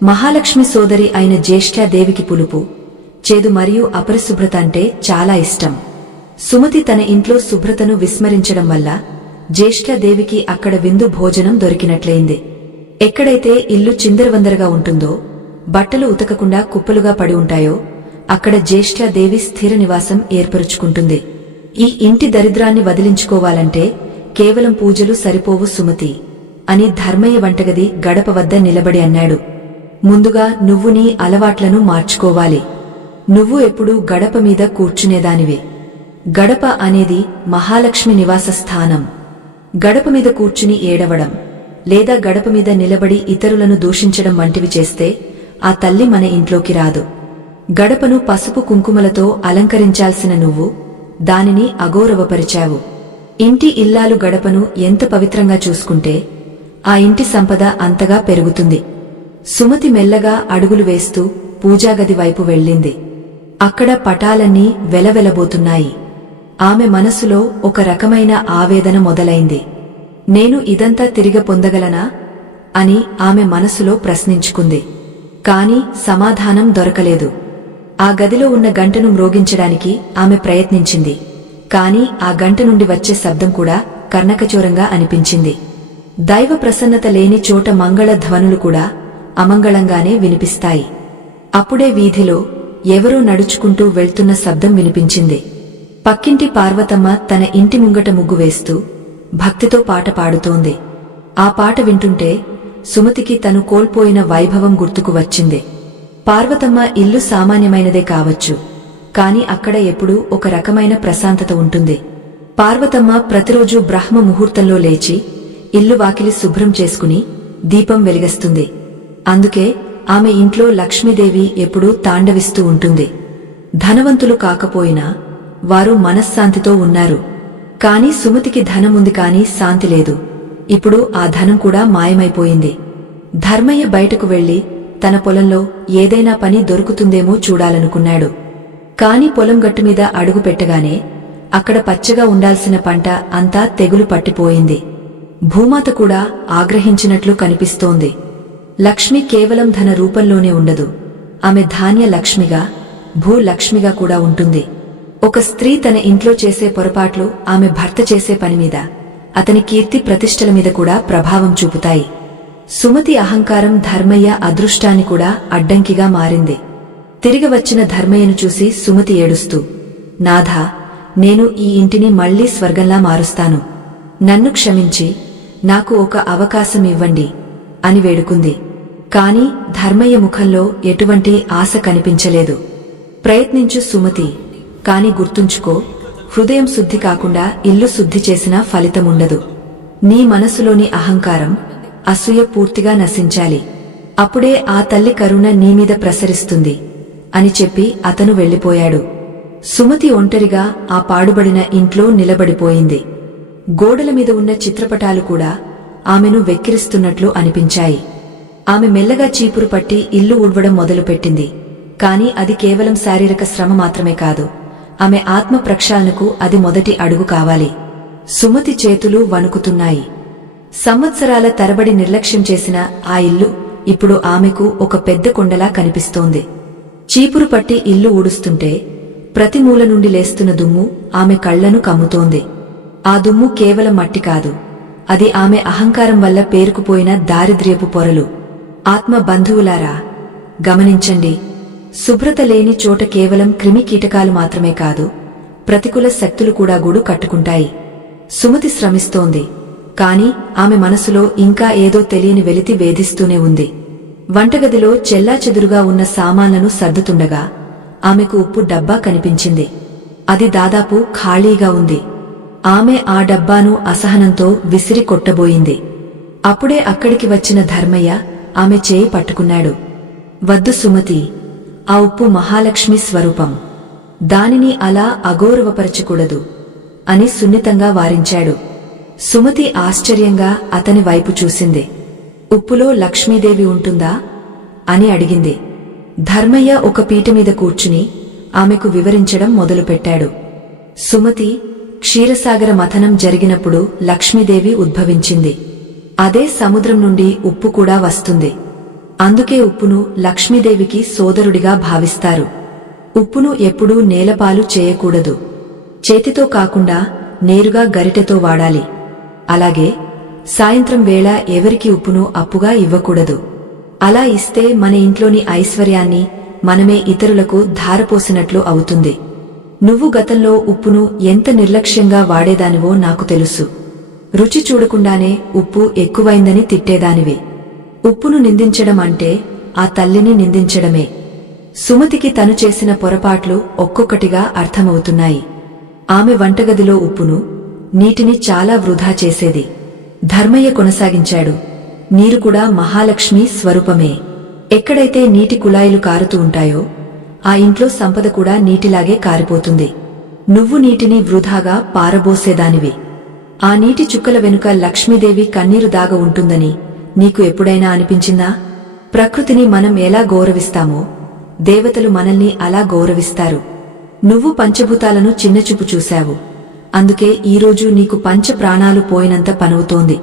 మహాలక్ష్మి సోదరి అయిన జ్యేష్ఠాదేవికి పులుపు, చేదు మరియు అపరిశుభ్రత అంటే చాలా ఇష్టం. సుమతి తన ఇంట్లో శుభ్రతను విస్మరించడం వల్ల జ్యేష్ఠాదేవికి అక్కడ విందు భోజనం దొరికినట్లయింది. ఎక్కడైతే ఇల్లు చిందరవందరగా ఉంటుందో, బట్టలు ఉతకకుండా కుప్పలుగా పడి ఉంటాయో అక్కడ జ్యేష్ఠాదేవి స్థిర నివాసం ఏర్పరుచుకుంటుంది. ఈ ఇంటి దరిద్రాన్ని వదిలించుకోవాలంటే కేవలం పూజలు సరిపోవు సుమతి అని ధర్మయ్య వంటగది గడప వద్ద నిలబడి అన్నాడు. ముందుగా నువ్వు నీ అలవాట్లను మార్చుకోవాలి. నువ్వు ఎప్పుడూ గడప మీద కూర్చునేదానివే. గడప అనేది మహాలక్ష్మి నివాస స్థానం. గడప మీద కూర్చుని ఏడవడం లేదా గడప మీద నిలబడి ఇతరులను దూషించడం వంటివి చేస్తే ఆ తల్లి మన ఇంట్లోకి రాదు. గడపను పసుపు కుంకుమలతో అలంకరించాల్సిన నువ్వు దానిని అగౌరవపరిచావు. ఇంటి ఇల్లాలు గడపను ఎంత పవిత్రంగా చూసుకుంటే ఆ ఇంటి సంపద అంతగా పెరుగుతుంది. సుమతి మెల్లగా అడుగులు వేస్తూ పూజాగది వైపు వెళ్ళింది. అక్కడ పటాలన్నీ వెలవెలబోతున్నాయి. ఆమె మనసులో ఒక రకమైన ఆవేదన మొదలైంది. నేను ఇదంతా తిరిగి పొందగలనా అని ఆమె మనసులో ప్రశ్నించుకుంది. కాని సమాధానం దొరకలేదు. ఆ గదిలో ఉన్న గంటను మ్రోగించడానికి ఆమె ప్రయత్నించింది. కాని ఆ గంట నుండి వచ్చే శబ్దం కూడా కర్ణకచోరంగా అనిపించింది. దైవ ప్రసన్నత లేని చోట మంగళ ధ్వనులు కూడా అమంగళంగానే వినిపిస్తాయి. అప్పుడే వీధిలో ఎవరో నడుచుకుంటూ వెళ్తున్న శబ్దం వినిపించింది. పక్కింటి పార్వతమ్మ తన ఇంటి ముంగట ముగ్గు వేస్తూ భక్తితో పాట పాడుతోంది. ఆ పాట వింటుంటే సుమతికి తను కోల్పోయిన వైభవం గుర్తుకు వచ్చింది. పార్వతమ్మ ఇల్లు సామాన్యమైనదే కావచ్చు, కాని అక్కడ ఎప్పుడూ ఒక రకమైన ప్రశాంతత ఉంటుంది. పార్వతమ్మ ప్రతిరోజూ బ్రహ్మ ముహూర్తంలో లేచి ఇల్లు వాకిలి శుభ్రం చేసుకుని దీపం వెలిగిస్తుంది. అందుకే ఆమె ఇంట్లో లక్ష్మీదేవి ఎప్పుడూ తాండవిస్తూ ఉంటుంది. ధనవంతులు కాకపోయినా వారు మనశ్శాంతితో ఉన్నారు. కాని సుమతికి ధనముంది కాని శాంతి లేదు. ఇప్పుడు ఆ ధనం కూడా మాయమైపోయింది. ధర్మయ్య బయటకు వెళ్లి తన పొలంలో ఏదైనా పని దొరుకుతుందేమో చూడాలనుకున్నాడు. కాని పొలం గట్టుమీద అడుగు పెట్టగానే అక్కడ పచ్చగా ఉండాల్సిన పంట అంతా తెగులు పట్టిపోయింది. భూమాత కూడా ఆగ్రహించినట్లు కనిపిస్తోంది. లక్ష్మి కేవలం ధన రూపంలోనే ఉండదు. ఆమె ధాన్య లక్ష్మిగా, భూలక్ష్మిగా కూడా ఉంటుంది. ఒక స్త్రీ తన ఇంట్లో చేసే పొరపాట్లు ఆమె భర్త చేసే పనిమీద, అతని కీర్తి ప్రతిష్టల మీద కూడా ప్రభావం చూపుతాయి. సుమతి అహంకారం ధర్మయ్య అదృష్టాన్ని కూడా అడ్డంకిగా మారింది. తిరిగి వచ్చిన ధర్మయ్యను చూసి సుమతి ఏడుస్తూ, నాథా, నేను ఈ ఇంటిని మళ్లీ స్వర్గంలా మారుస్తాను. నన్ను క్షమించి నాకు ఒక అవకాశం ఇవ్వండి అని వేడుకుంది. కాని ధర్మయ్య ముఖంలో ఎటువంటి ఆశ కనిపించలేదు. ప్రయత్నించు సుమతి, కాని గుర్తుంచుకో, హృదయం శుద్ధి కాకుండా ఇల్లు శుద్ధి చేసినా ఫలితముండదు. నీ మనసులోని అహంకారం, అసూయ పూర్తిగా నశించాలి. అప్పుడే ఆ తల్లి కరుణ నీమీద ప్రసరిస్తుంది అని చెప్పి అతను వెళ్లిపోయాడు. సుమతి ఒంటరిగా ఆ పాడుబడిన ఇంట్లో నిలబడిపోయింది. గోడల మీద ఉన్న చిత్రపటాలు కూడా ఆమెను వెక్కిరిస్తున్నట్లు అనిపించాయి. ఆమె మెల్లగా చీపురు పట్టి ఇల్లు ఊడ్వడం మొదలుపెట్టింది. కాని అది కేవలం శారీరక శ్రమ మాత్రమే కాదు, ఆమె ఆత్మ ప్రక్షాళనకు అది మొదటి అడుగు కావాలి. సుమతి చేతులు వణుకుతున్నాయి. సంవత్సరాల తరబడి నిర్లక్ష్యం చేసిన ఆ ఇల్లు ఇప్పుడు ఆమెకు ఒక పెద్ద కొండలా కనిపిస్తోంది. చీపురు పట్టి ఇల్లు ఊడుస్తుంటే ప్రతి మూల నుండి లేస్తున్న దుమ్ము ఆమె కళ్లను కమ్ముతోంది. ఆ దుమ్ము కేవలం మట్టి కాదు, అది ఆమె అహంకారం వల్ల పేరుకుపోయిన దారిద్ర్యపు పొరలు. ఆత్మ బంధువులారా, గమనించండి, శుభ్రత లేని చోట కేవలం క్రిమి కీటకాలు మాత్రమే కాదు, ప్రతికూల శక్తులు కూడా గూడు కట్టుకుంటాయి. సుమతి శ్రమిస్తోంది, కాని ఆమె మనసులో ఇంకా ఏదో తెలియని వెలితి వేధిస్తూనే ఉంది. వంటగదిలో చెల్లాచెదురుగా ఉన్న సామాన్లను సర్దుతుండగా ఆమెకు ఉప్పు డబ్బా కనిపించింది. అది దాదాపు ఖాళీగా ఉంది. ఆమె ఆ డబ్బాను అసహనంతో విసిరి కొట్టబోయింది. అప్పుడే అక్కడికి వచ్చిన ధర్మయ్య ఆమె చేయి పట్టుకున్నాడు. వద్దు సుమతి, ఆ ఉప్పు మహాలక్ష్మి స్వరూపం, దానిని అలా అగౌరవపరచకూడదు అని సున్నితంగా వారించాడు. సుమతి ఆశ్చర్యంగా అతని వైపు చూసింది. ఉప్పులో లక్ష్మీదేవి ఉంటుందా అని అడిగింది. ధర్మయ్య ఒక పీట మీద కూర్చుని ఆమెకు వివరించడం మొదలుపెట్టాడు. సుమతి, క్షీరసాగర మథనం జరిగినప్పుడు లక్ష్మీదేవి ఉద్భవించింది. అదే సముద్రం నుండి ఉప్పు కూడా వస్తుంది. అందుకే ఉప్పును లక్ష్మీదేవికి సోదరుడిగా భావిస్తారు. ఉప్పును ఎప్పుడూ నేలపాలు చేయకూడదు. చేతితో కాకుండా నేరుగా గరిటెతో వాడాలి. అలాగే సాయంత్రం వేళ ఎవరికి ఉప్పును అప్పుగా ఇవ్వకూడదు. అలా ఇస్తే మన ఇంట్లోని ఐశ్వర్యాన్ని మనమే ఇతరులకు ధారపోసినట్లు అవుతుంది. నువ్వు గతంలో ఉప్పును ఎంత నిర్లక్ష్యంగా వాడేదానివో నాకు తెలుసు. రుచి చూడకుండానే ఉప్పు ఎక్కువైందని తిట్టేదానివి. ఉప్పును నిందించడం అంటే ఆ తల్లిని నిందించడమే. సుమతికి తను చేసిన పొరపాట్లు ఒక్కొక్కటిగా అర్థమవుతున్నాయి. ఆమె వంటగదిలో ఉప్పును, నీటిని చాలా వృధా చేసేది. ధర్మయ్య కొనసాగించాడు, నీరు కూడా మహాలక్ష్మి స్వరూపమే. ఎక్కడైతే నీటి కుళాయిలు కారుతూ ఉంటాయో ఆ ఇంట్లో సంపద కూడా నీటిలాగే కారిపోతుంది. నువ్వు నీటిని వృధాగా పారబోసేదానివి. ఆ నీటి చుక్కల వెనుక లక్ష్మీదేవి కన్నీరు దాగ ఉంటుందని నీకు ఎప్పుడైనా అనిపించిందా? ప్రకృతిని మనం ఎలా గౌరవిస్తామో దేవతలు మనల్ని అలా గౌరవిస్తారు. నువ్వు పంచభూతాలను చిన్నచూపు చూశావు. అందుకే ఈరోజు నీకు పంచ ప్రాణాలు పోయినంత పనవుతోంది.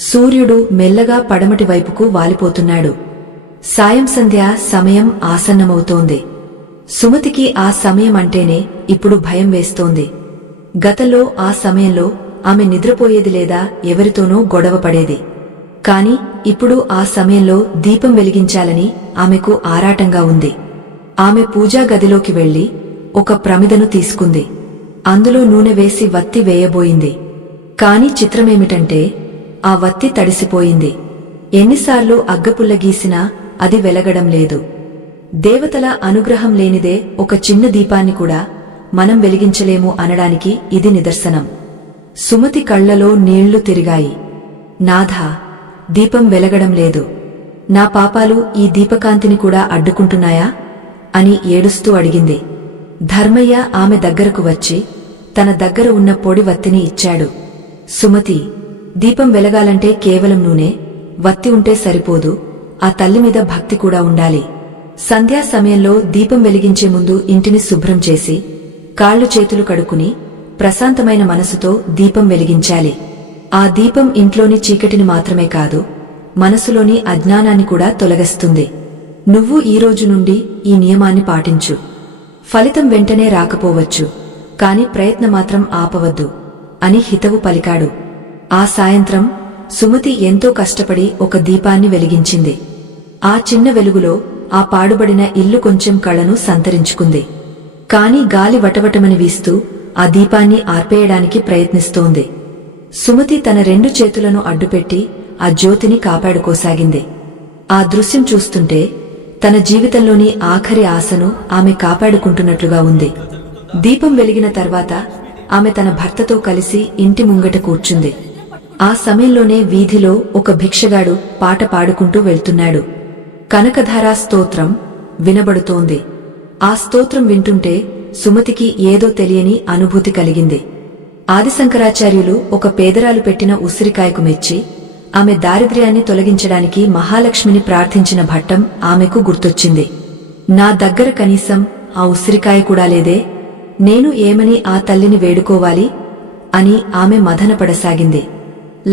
సూర్యుడు మెల్లగా పడమటి వైపుకు వాలిపోతున్నాడు. సాయం సంధ్య సమయం ఆసన్నమవుతోంది. సుమతికి ఆ సమయం అంటేనే ఇప్పుడు భయం వేస్తోంది. గతంలో ఆ సమయంలో ఆమె నిద్రపోయేది లేదా ఎవరితోనో గొడవ పడేది. కాని ఇప్పుడు ఆ సమయంలో దీపం వెలిగించాలని ఆమెకు ఆరాటంగా ఉంది. ఆమె పూజా గదిలోకి వెళ్లి ఒక ప్రమిదను తీసుకుంది. అందులో నూనె వేసి వత్తి వేయబోయింది. కాని చిత్రమేమిటంటే ఆ వత్తి తడిసిపోయింది. ఎన్నిసార్లు అగ్గపుల్ల గీసినా అది వెలగడం లేదు. దేవతల అనుగ్రహం లేనిదే ఒక చిన్న దీపాన్ని కూడా మనం వెలిగించలేము అనడానికి ఇది నిదర్శనం. సుమతి కళ్లలో నీళ్లు తిరిగాయి. నాథా, దీపం వెలగడం లేదు. నా పాపాలు ఈ దీపకాంతిని కూడా అడ్డుకుంటున్నాయా అని ఏడుస్తూ అడిగింది. ధర్మయ్య ఆమె దగ్గరకు వచ్చి తన దగ్గర ఉన్న పొడి వత్తిని ఇచ్చాడు. సుమతి, దీపం వెలగాలంటే కేవలం నూనె, వత్తి ఉంటే సరిపోదు. ఆ తల్లి మీద భక్తి కూడా ఉండాలి. సంధ్యా సమయంలో దీపం వెలిగించే ముందు ఇంటిని శుభ్రం చేసి కాళ్లు చేతులు కడుక్కుని ప్రశాంతమైన మనసుతో దీపం వెలిగించాలి. ఆ దీపం ఇంట్లోని చీకటిని మాత్రమే కాదు, మనసులోని అజ్ఞానాన్ని కూడా తొలగిస్తుంది. నువ్వు ఈ రోజు నుండి ఈ నియమాన్ని పాటించు. ఫలితం వెంటనే రాకపోవచ్చు, కాని ప్రయత్నమాత్రం ఆపవద్దు అని హితవు పలికాడు. ఆ సాయంత్రం సుమతి ఎంతో కష్టపడి ఒక దీపాన్ని వెలిగించింది. ఆ చిన్న వెలుగులో ఆ పాడుబడిన ఇల్లు కొంచెం కళను సంతరించుకుంది. కాని గాలి వటవటమని వీస్తూ ఆ దీపాన్ని ఆర్పేయడానికి ప్రయత్నిస్తోంది. సుమతి తన 2 చేతులను అడ్డుపెట్టి ఆ జ్యోతిని కాపాడుకోసాగింది. ఆ దృశ్యం చూస్తుంటే తన జీవితంలోని ఆఖరి ఆశను ఆమె కాపాడుకుంటున్నట్లుగా ఉంది. దీపం వెలిగిన తర్వాత ఆమె తన భర్తతో కలిసి ఇంటి ముంగట కూర్చుంది. ఆ సమయంలోనే వీధిలో ఒక భిక్షగాడు పాట పాడుకుంటూ వెళ్తున్నాడు. కనకధారా స్తోత్రం వినబడుతోంది. ఆ స్తోత్రం వింటుంటే సుమతికి ఏదో తెలియని అనుభూతి కలిగింది. ఆదిశంకరాచార్యులు ఒక పేదరాలు పెట్టిన ఉసిరికాయకు మెచ్చి ఆమె దారిద్ర్యాన్ని తొలగించడానికి మహాలక్ష్మిని ప్రార్థించిన భట్టం ఆమెకు గుర్తొచ్చింది. నా దగ్గర కనీసం ఆ ఉసిరికాయ కూడా లేదే, నేను ఏమని ఆ తల్లిని వేడుకోవాలి అని ఆమె మదనపడసాగింది.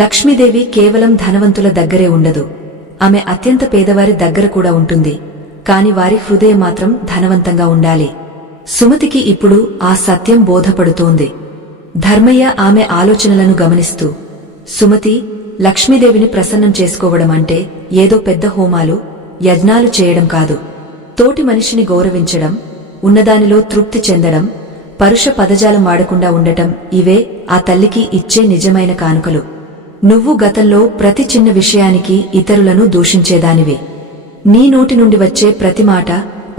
లక్ష్మీదేవి కేవలం ధనవంతుల దగ్గరే ఉండదు, ఆమె అత్యంత పేదవారి దగ్గర కూడా ఉంటుంది. కాని వారి హృదయం మాత్రం ధనవంతంగా ఉండాలి. సుమతికి ఇప్పుడు ఆ సత్యం బోధపడుతోంది. ధర్మయ్య ఆమె ఆలోచనలను గమనిస్తూ, సుమతి, లక్ష్మీదేవిని ప్రసన్నం చేసుకోవడం అంటే ఏదో పెద్ద హోమాలు, యజ్ఞాలు చేయడం కాదు. తోటి మనిషిని గౌరవించడం, ఉన్నదానిలో తృప్తి చెందడం, పరుష పదజాలం వాడకుండా ఉండటం, ఇవే ఆ తల్లికి ఇచ్చే నిజమైన కానుకలు. నువ్వు గతంలో ప్రతి చిన్న విషయానికి ఇతరులను దూషించేదానివి. నీ నోటి నుండి వచ్చే ప్రతి మాట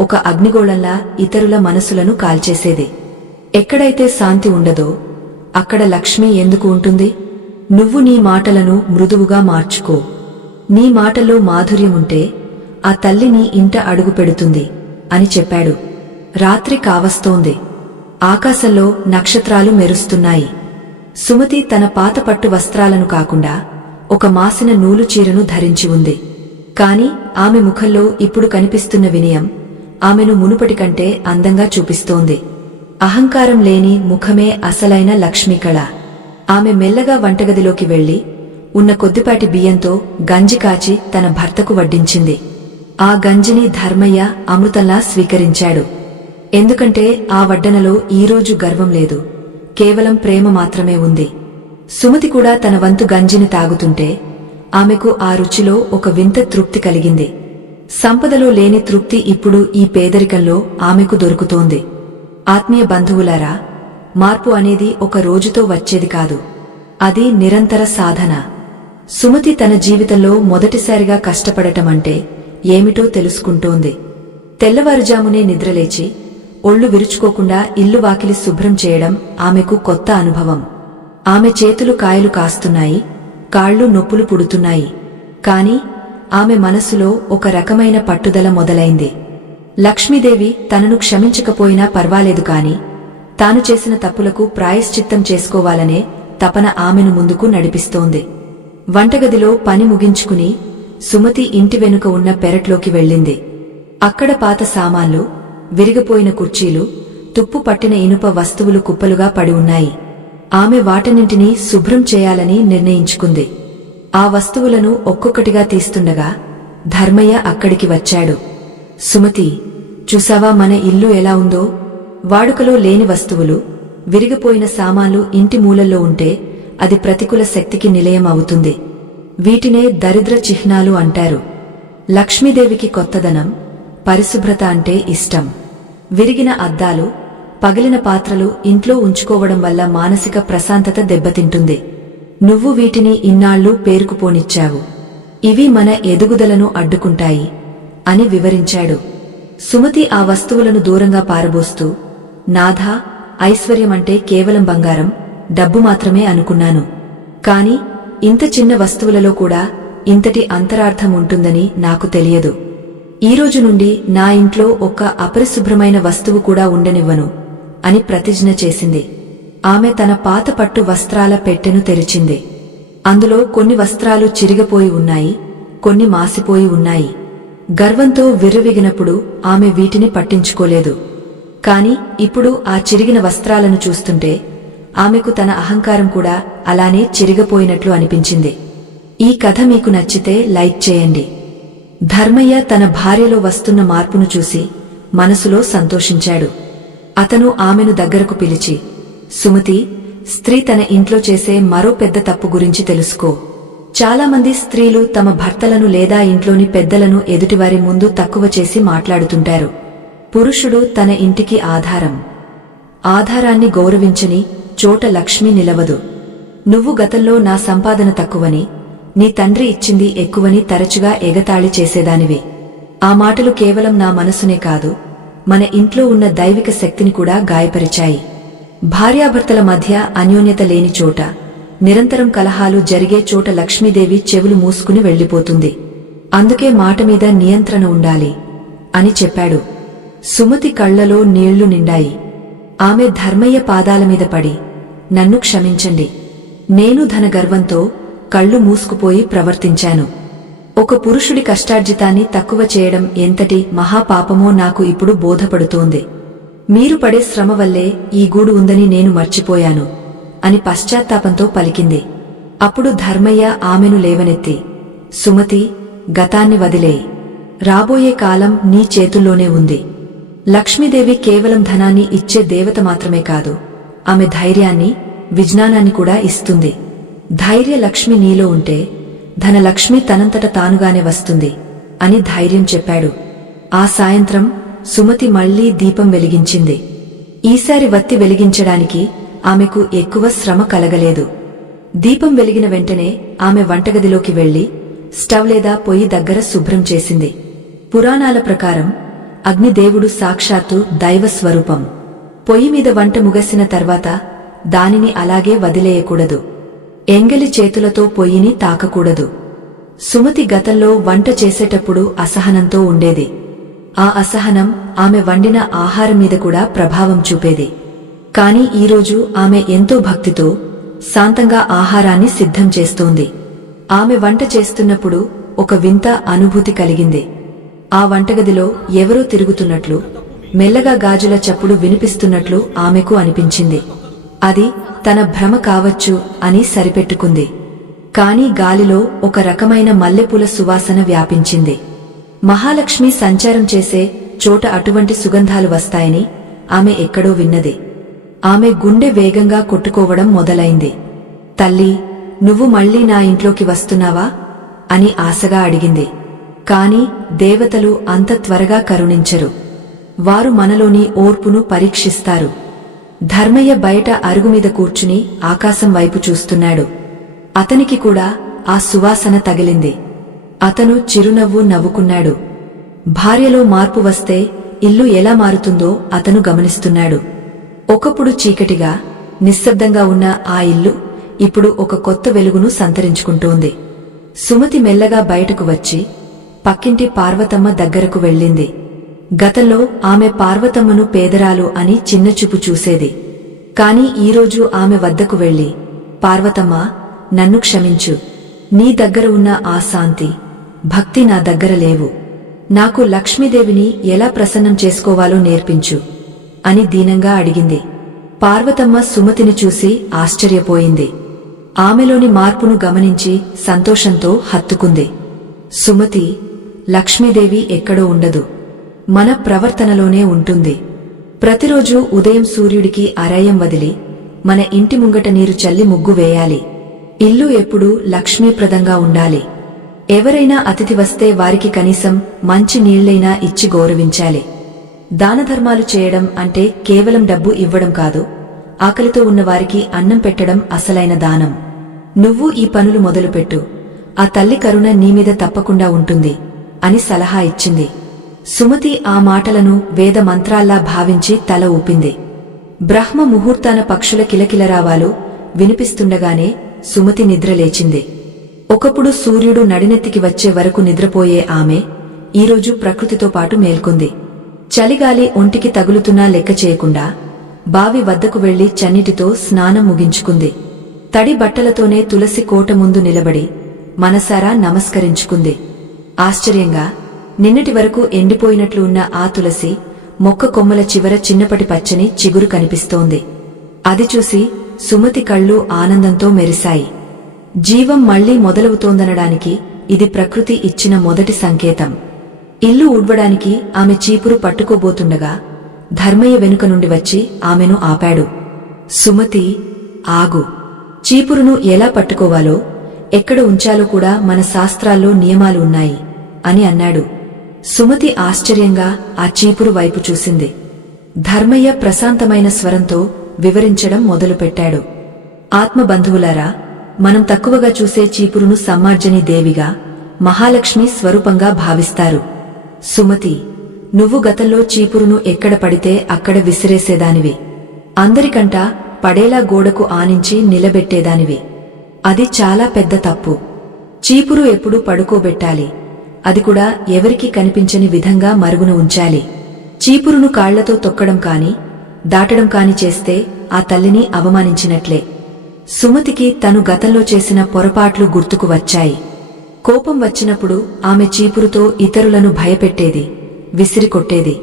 ఒక అగ్నిగోళంలా ఇతరుల మనసులను కాల్చేసేది. ఎక్కడైతే శాంతి ఉండదో అక్కడ లక్ష్మి ఎందుకు ఉంటుంది? నువ్వు నీ మాటలను మృదువుగా మార్చుకో. నీ మాటల్లో మాధుర్యముంటే ఆ తల్లి నీ ఇంట అడుగు పెడుతుంది అని చెప్పాడు. రాత్రి కావస్తోంది. ఆకాశంలో నక్షత్రాలు మెరుస్తున్నాయి. సుమతి తన పాత పట్టు వస్త్రాలను కాకుండా ఒక మాసిన నూలు చీరను ధరించి ఉంది. కాని ఆమె ముఖంలో ఇప్పుడు కనిపిస్తున్న వినయం ఆమెను మునుపటి కంటే అందంగా చూపిస్తోంది. అహంకారం లేని ముఖమే అసలైన లక్ష్మీకళ. ఆమె మెల్లగా వంటగదిలోకి వెళ్లి ఉన్న కొద్దిపాటి బియ్యంతో గంజి కాచి తన భర్తకు వడ్డించింది. ఆ గంజిని ధర్మయ్య అమృతంలా స్వీకరించాడు. ఎందుకంటే ఆ వడ్డనలో ఈరోజు గర్వం లేదు, కేవలం ప్రేమ మాత్రమే ఉంది. సుమతి కూడా తన వంతు గంజిని తాగుతుంటే ఆమెకు ఆ రుచిలో ఒక వింత తృప్తి కలిగింది. సంపదలో లేని తృప్తి ఇప్పుడు ఈ పేదరికంలో ఆమెకు దొరుకుతోంది. ఆత్మీయ బంధువులారా, మార్పు అనేది ఒక రోజుతో వచ్చేది కాదు, అది నిరంతర సాధన. సుమతి తన జీవితంలో మొదటిసారిగా కష్టపడటమంటే ఏమిటో తెలుసుకుంటోంది. తెల్లవారుజామునే నిద్రలేచి ఒళ్లు విరుచుకోకుండా ఇల్లు వాకిలి శుభ్రం చేయడం ఆమెకు కొత్త అనుభవం. ఆమె చేతులు కాయలు కాస్తున్నాయి, కాళ్లు నొప్పులు పుడుతున్నాయి. కాని ఆమె మనసులో ఒక రకమైన పట్టుదల మొదలైంది. లక్ష్మీదేవి తనను క్షమించకపోయినా పర్వాలేదు కాని తాను చేసిన తప్పులకు ప్రాయశ్చిత్తం చేసుకోవాలనే తపన ఆమెను ముందుకు నడిపిస్తోంది. వంటగదిలో పని ముగించుకుని సుమతి ఇంటి వెనుక ఉన్న పెరట్లోకి వెళ్ళింది. అక్కడ పాత సామాన్లు, విరిగిపోయిన కుర్చీలు, తుప్పు పట్టిన ఇనుప వస్తువులు కుప్పలుగా పడి ఉన్నాయి. ఆమె వాటన్నింటినీ శుభ్రం చేయాలని నిర్ణయించుకుంది. ఆ వస్తువులను ఒక్కొక్కటిగా తీస్తుండగా ధర్మయ్య అక్కడికి వచ్చాడు. సుమతి, చూసావా మన ఇల్లు ఎలా ఉందో? వాడుకలో లేని వస్తువులు, విరిగిపోయిన సామాన్లు ఇంటి మూలల్లో ఉంటే అది ప్రతికూల శక్తికి నిలయం అవుతుంది. వీటినే దరిద్ర చిహ్నాలు అంటారు. లక్ష్మీదేవికి కొత్తదనం, పరిశుభ్రత అంటే ఇష్టం. విరిగిన అద్దాలు, పగిలిన పాత్రలు ఇంట్లో ఉంచుకోవడం వల్ల మానసిక ప్రశాంతత దెబ్బతింటుంది. నువ్వు వీటిని ఇన్నాళ్లు పేరుకుపోనిచ్చావు. ఇవి మన ఎదుగుదలను అడ్డుకుంటాయి అని వివరించాడు. సుమతి ఆ వస్తువులను దూరంగా పారబోస్తూ, నాథా, ఐశ్వర్యమంటే కేవలం బంగారం, డబ్బు మాత్రమే అనుకున్నాను. కాని ఇంత చిన్న వస్తువులలో కూడా ఇంతటి అంతరార్థం ఉంటుందని నాకు తెలియదు. ఈరోజు నుండి నా ఇంట్లో ఒక్క అపరిశుభ్రమైన వస్తువు కూడా ఉండనివ్వను అని ప్రతిజ్ఞ చేసింది. ఆమె తన పాత పట్టు వస్త్రాల పెట్టెను తెరిచింది. అందులో కొన్ని వస్త్రాలు చిరిగిపోయి ఉన్నాయి, కొన్ని మాసిపోయి ఉన్నాయి. గర్వంతో విర్రవీగినప్పుడు ఆమె వీటిని పట్టించుకోలేదు. కాని ఇప్పుడు ఆ చిరిగిన వస్త్రాలను చూస్తుంటే ఆమెకు తన అహంకారం కూడా అలానే చిరిగిపోయినట్లు అనిపించింది. ఈ కథ మీకు నచ్చితే లైక్ చేయండి. ధర్మయ్య తన భార్యలో వస్తున్న మార్పును చూసి మనసులో సంతోషించాడు. అతను ఆమెను దగ్గరకు పిలిచి, సుమతి, స్త్రీ తన ఇంట్లో చేసే మరో పెద్ద తప్పు గురించి తెలుసుకో. చాలామంది స్త్రీలు తమ భర్తలను లేదా ఇంట్లోని పెద్దలను ఎదుటివారి ముందు తక్కువ చేసి మాట్లాడుతుంటారు. పురుషుడు తన ఇంటికి ఆధారం. ఆధారాన్ని గౌరవించని చోట లక్ష్మి నిలవదు. నువ్వు గతంలో నా సంపాదన తక్కువని, నీ తండ్రి ఇచ్చింది ఎక్కువని తరచుగా ఎగతాళి చేసేదానివి. ఆ మాటలు కేవలం నా మనసునే కాదు, మన ఇంట్లో ఉన్న దైవిక శక్తిని కూడా గాయపరిచాయి. భార్యాభర్తల మధ్య అన్యోన్యత లేని చోట, నిరంతరం కలహాలు జరిగే చోట లక్ష్మీదేవి చెవులు మూసుకుని వెళ్లిపోతుంది. అందుకే మాట మీద నియంత్రణ ఉండాలి అని చెప్పాడు. సుమతి కళ్లలో నీళ్లు నిండాయి. ఆమె ధర్మయ్య పాదాల మీద పడి, నన్ను క్షమించండి. నేను ధనగర్వంతో కళ్ళు మూసుకుపోయి ప్రవర్తించాను. ఒక పురుషుడి కష్టార్జితాన్ని తక్కువ చేయడం ఎంతటి మహాపాపమో నాకు ఇప్పుడు బోధపడుతోంది. మీరు పడే శ్రమ వల్లే ఈ గూడు ఉందని నేను మర్చిపోయాను అని పశ్చాత్తాపంతో పలికింది. అప్పుడు ధర్మయ్య ఆమెను లేవనెత్తి, సుమతి, గతాన్ని వదిలేయి. రాబోయే కాలం నీ చేతుల్లోనే ఉంది. లక్ష్మీదేవి కేవలం ధనాన్ని ఇచ్చే దేవత మాత్రమే కాదు, ఆమె ధైర్యాన్ని, విజ్ఞానాన్ని కూడా ఇస్తుంది. ధైర్య లక్ష్మి నీలో ఉంటే ధనలక్ష్మి తనంతట తానుగానే వస్తుంది అని ధైర్యం చెప్పాడు. ఆ సాయంత్రం సుమతి మళ్లీ దీపం వెలిగించింది. ఈసారి వత్తి వెలిగించడానికి ఆమెకు ఎక్కువ శ్రమ కలగలేదు. దీపం వెలిగిన వెంటనే ఆమె వంటగదిలోకి వెళ్లి స్టవ్ లేదా పొయ్యి దగ్గర శుభ్రం చేసింది. పురాణాల ప్రకారం అగ్నిదేవుడు సాక్షాత్తు దైవ స్వరూపం. పొయ్యి మీద వంట ముగసిన తర్వాత దానిని అలాగే వదిలేయకూడదు. ఎంగలి చేతులతో పొయ్యిని తాకకూడదు. సుమతి గతంలో వంట చేసేటప్పుడు అసహనంతో ఉండేది. ఆ అసహనం ఆమె వండిన ఆహారం మీద కూడా ప్రభావం చూపేది. కాని ఈరోజు ఆమె ఎంతో భక్తితో, శాంతంగా ఆహారాన్ని సిద్ధం చేస్తోంది. ఆమె వంట చేస్తున్నప్పుడు ఒక వింత అనుభూతి కలిగింది. ఆ వంటగదిలో ఎవరో తిరుగుతున్నట్లు, మెల్లగా గాజుల చప్పుడు వినిపిస్తున్నట్లు ఆమెకు అనిపించింది. అది తన భ్రమ కావచ్చు అని సరిపెట్టుకుంది. కాని గాలిలో ఒక రకమైన మల్లెపూల సువాసన వ్యాపించింది. మహాలక్ష్మి సంచారం చేసే చోట అటువంటి సుగంధాలు వస్తాయని ఆమె ఎక్కడో విన్నది. ఆమె గుండె వేగంగా కొట్టుకోవడం మొదలైంది. తల్లి, నువ్వు మళ్లీ నా ఇంట్లోకి వస్తున్నావా అని ఆశగా అడిగింది. కాని దేవతలు అంత త్వరగా కరుణించరు. వారు మనలోని ఓర్పును పరీక్షిస్తారు. ధర్మయ్య బయట అరుగుమీద కూర్చుని ఆకాశం వైపు చూస్తున్నాడు. అతనికి కూడా ఆ సువాసన తగిలింది. అతను చిరునవ్వు నవ్వుకున్నాడు. భార్యలో మార్పు వస్తే ఇల్లు ఎలా మారుతుందో అతను గమనిస్తున్నాడు. ఒకప్పుడు చీకటిగా, నిశ్శబ్దంగా ఉన్న ఆ ఇల్లు ఇప్పుడు ఒక కొత్త వెలుగును సంతరించుకుంటోంది. సుమతి మెల్లగా బయటకు వచ్చి పక్కింటి పార్వతమ్మ దగ్గరకు వెళ్ళింది. గతంలో ఆమె పార్వతమ్మను పేదరాలు అని చిన్నచూపు చూసేది. కాని ఈరోజు ఆమె వద్దకు వెళ్లి, పార్వతమ్మ, నన్ను క్షమించు. నీ దగ్గర ఉన్న ఆ శాంతి, భక్తి నా దగ్గర లేవు. నాకు లక్ష్మీదేవిని ఎలా ప్రసన్నం చేసుకోవాలో నేర్పించు అని దీనంగా అడిగింది. పార్వతమ్మ సుమతిని చూసి ఆశ్చర్యపోయింది. ఆమెలోని మార్పును గమనించి సంతోషంతో హత్తుకుంది. సుమతి, లక్ష్మీదేవి ఎక్కడో ఉండదు, మన ప్రవర్తనలోనే ఉంటుంది. ప్రతిరోజూ ఉదయం సూర్యుడికి అరయం వదిలి మన ఇంటి ముంగట నీరు చల్లి ముగ్గు వేయాలి. ఇల్లు ఎప్పుడూ లక్ష్మీప్రదంగా ఉండాలి. ఎవరైనా అతిథి వస్తే వారికి కనీసం మంచి నీళ్లైనా ఇచ్చి గౌరవించాలి. దానధర్మాలు చేయడం అంటే కేవలం డబ్బు ఇవ్వడం కాదు, ఆకలితో ఉన్నవారికి అన్నం పెట్టడం అసలైన దానం. నువ్వు ఈ పనులు మొదలుపెట్టు, ఆ తల్లి కరుణ నీమీద తప్పకుండా ఉంటుంది అని సలహా ఇచ్చింది. సుమతి ఆ మాటలను వేద మంత్రాల్లా భావించి తల ఊపింది. బ్రహ్మ ముహూర్తాన పక్షుల కిలకిలరావాలు వినిపిస్తుండగానే సుమతి నిద్రలేచింది. ఒకప్పుడు సూర్యుడు నడినెత్తికి వచ్చే వరకు నిద్రపోయే ఆమె ఈరోజు ప్రకృతితో పాటు మేల్కొంది. చలిగాలి ఒంటికి తగులుతున్నా లెక్క చేయకుండా బావి వద్దకు వెళ్లి చన్నీటితో స్నానం ముగించుకుంది. తడి బట్టలతోనే తులసి కోట ముందు నిలబడి మనసారా నమస్కరించుకుంది. ఆశ్చర్యంగా నిన్నటి వరకు ఎండిపోయినట్లు ఉన్న ఆ తులసి మొక్క కొమ్మల చివర చిన్నపటి పచ్చని చిగురు కనిపిస్తోంది. అది చూసి సుమతి కళ్ళు ఆనందంతో మెరిశాయి. జీవం మళ్లీ మొదలవుతోందనడానికి ఇది ప్రకృతి ఇచ్చిన మొదటి సంకేతం. ఇల్లు ఊడ్వడానికి ఆమె చీపురు పట్టుకోబోతుండగా ధర్మయ్య వెనుక నుండి వచ్చి ఆమెను ఆపాడు. సుమతి, ఆగు. చీపురును ఎలా పట్టుకోవాలో, ఎక్కడ ఉంచాలో కూడా మన శాస్త్రాల్లో నియమాలు ఉన్నాయి అని అన్నాడు. సుమతి ఆశ్చర్యంగా ఆ చీపురు వైపు చూసింది. ధర్మయ్య ప్రశాంతమైన స్వరంతో వివరించడం మొదలుపెట్టాడు. ఆత్మబంధువులారా, మనం తక్కువగా చూసే చీపురును సమ్మార్జని దేవిగా, మహాలక్ష్మి స్వరూపంగా భావిస్తారు. సుమతి, నువ్వు గతంలో చీపురును ఎక్కడ పడితే అక్కడ విసిరేసేదానివి. అందరికంటా పడేలా గోడకు ఆనించి నిలబెట్టేదానివి. అది చాలా పెద్ద తప్పు. చీపురు ఎప్పుడూ పడుకోబెట్టాలి, అది కూడా ఎవరికీ కనిపించని విధంగా మరుగున ఉంచాలి. చీపురును కాళ్లతో తొక్కడం కాని దాటడం కాని చేస్తే ఆ తల్లిని అవమానించినట్లే. సుమతికి తను గతంలో చేసిన పొరపాట్లు గుర్తుకు వచ్చాయి. కోపం వచ్చినప్పుడు ఆమె చీపురుతో ఇతరులను భయపెట్టేది, విసిరికొట్టేది.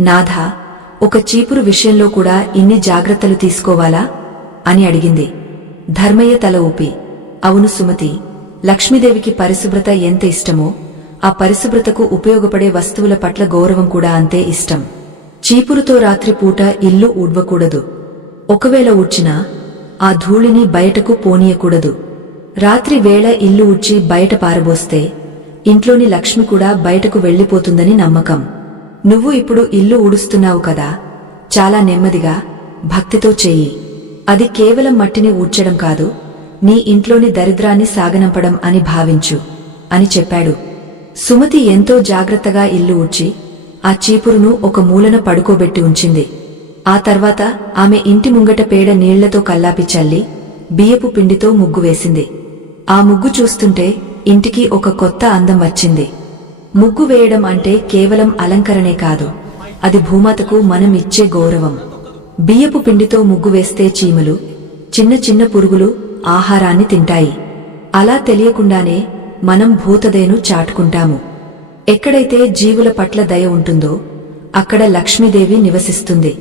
నాథా, ఒక చీపురు విషయంలో కూడా ఇన్ని జాగ్రత్తలు తీసుకోవాలా అని అడిగింది. ధర్మయ్య తల ఊపి, అవును సుమతి, లక్ష్మీదేవికి పరిశుభ్రత ఎంత ఇష్టమో ఆ పరిశుభ్రతకు ఉపయోగపడే వస్తువుల పట్ల గౌరవం కూడా అంతే ఇష్టం. చీపురుతో రాత్రిపూట ఇల్లు ఊడ్వకూడదు. ఒకవేళ ఊడ్చినా ఆ ధూళిని బయటకు పోనీయకూడదు. రాత్రి వేళ ఇల్లు ఊడ్చి బయట పారబోస్తే ఇంట్లోని లక్ష్మి కూడా బయటకు వెళ్లిపోతుందని నమ్మకం. నువ్వు ఇప్పుడు ఇల్లు ఊడుస్తున్నావు కదా, చాలా నెమ్మదిగా భక్తితో చెయ్యి. అది కేవలం మట్టిని ఊడ్చడం కాదు, నీ ఇంట్లోని దరిద్రాన్ని సాగనంపడం అని భావించు అని చెప్పాడు. సుమతి ఎంతో జాగ్రత్తగా ఇల్లు ఊడ్చి ఆ చీపురును ఒక మూలన పడుకోబెట్టి ఉంచింది. ఆ తర్వాత ఆమె ఇంటి ముంగట పేడ నీళ్లతో కల్లాపి చల్లి బియ్యపు పిండితో ముగ్గు వేసింది. ఆ ముగ్గు చూస్తుంటే ఇంటికి ఒక కొత్త అందం వచ్చింది. ముగ్గు వేయడం అంటే కేవలం అలంకరణే కాదు, అది భూమాతకు మనం ఇచ్చే గౌరవం. బియ్యపు పిండితో ముగ్గు వేస్తే చీమలు, చిన్న చిన్న పురుగులు ఆహారాన్ని తింటాయి. అలా తెలియకుండానే మనం భూతదయను చాటుకుంటాము. ఎక్కడైతే జీవుల పట్ల దయ ఉంటుందో అక్కడ లక్ష్మీదేవి నివసిస్తుంది.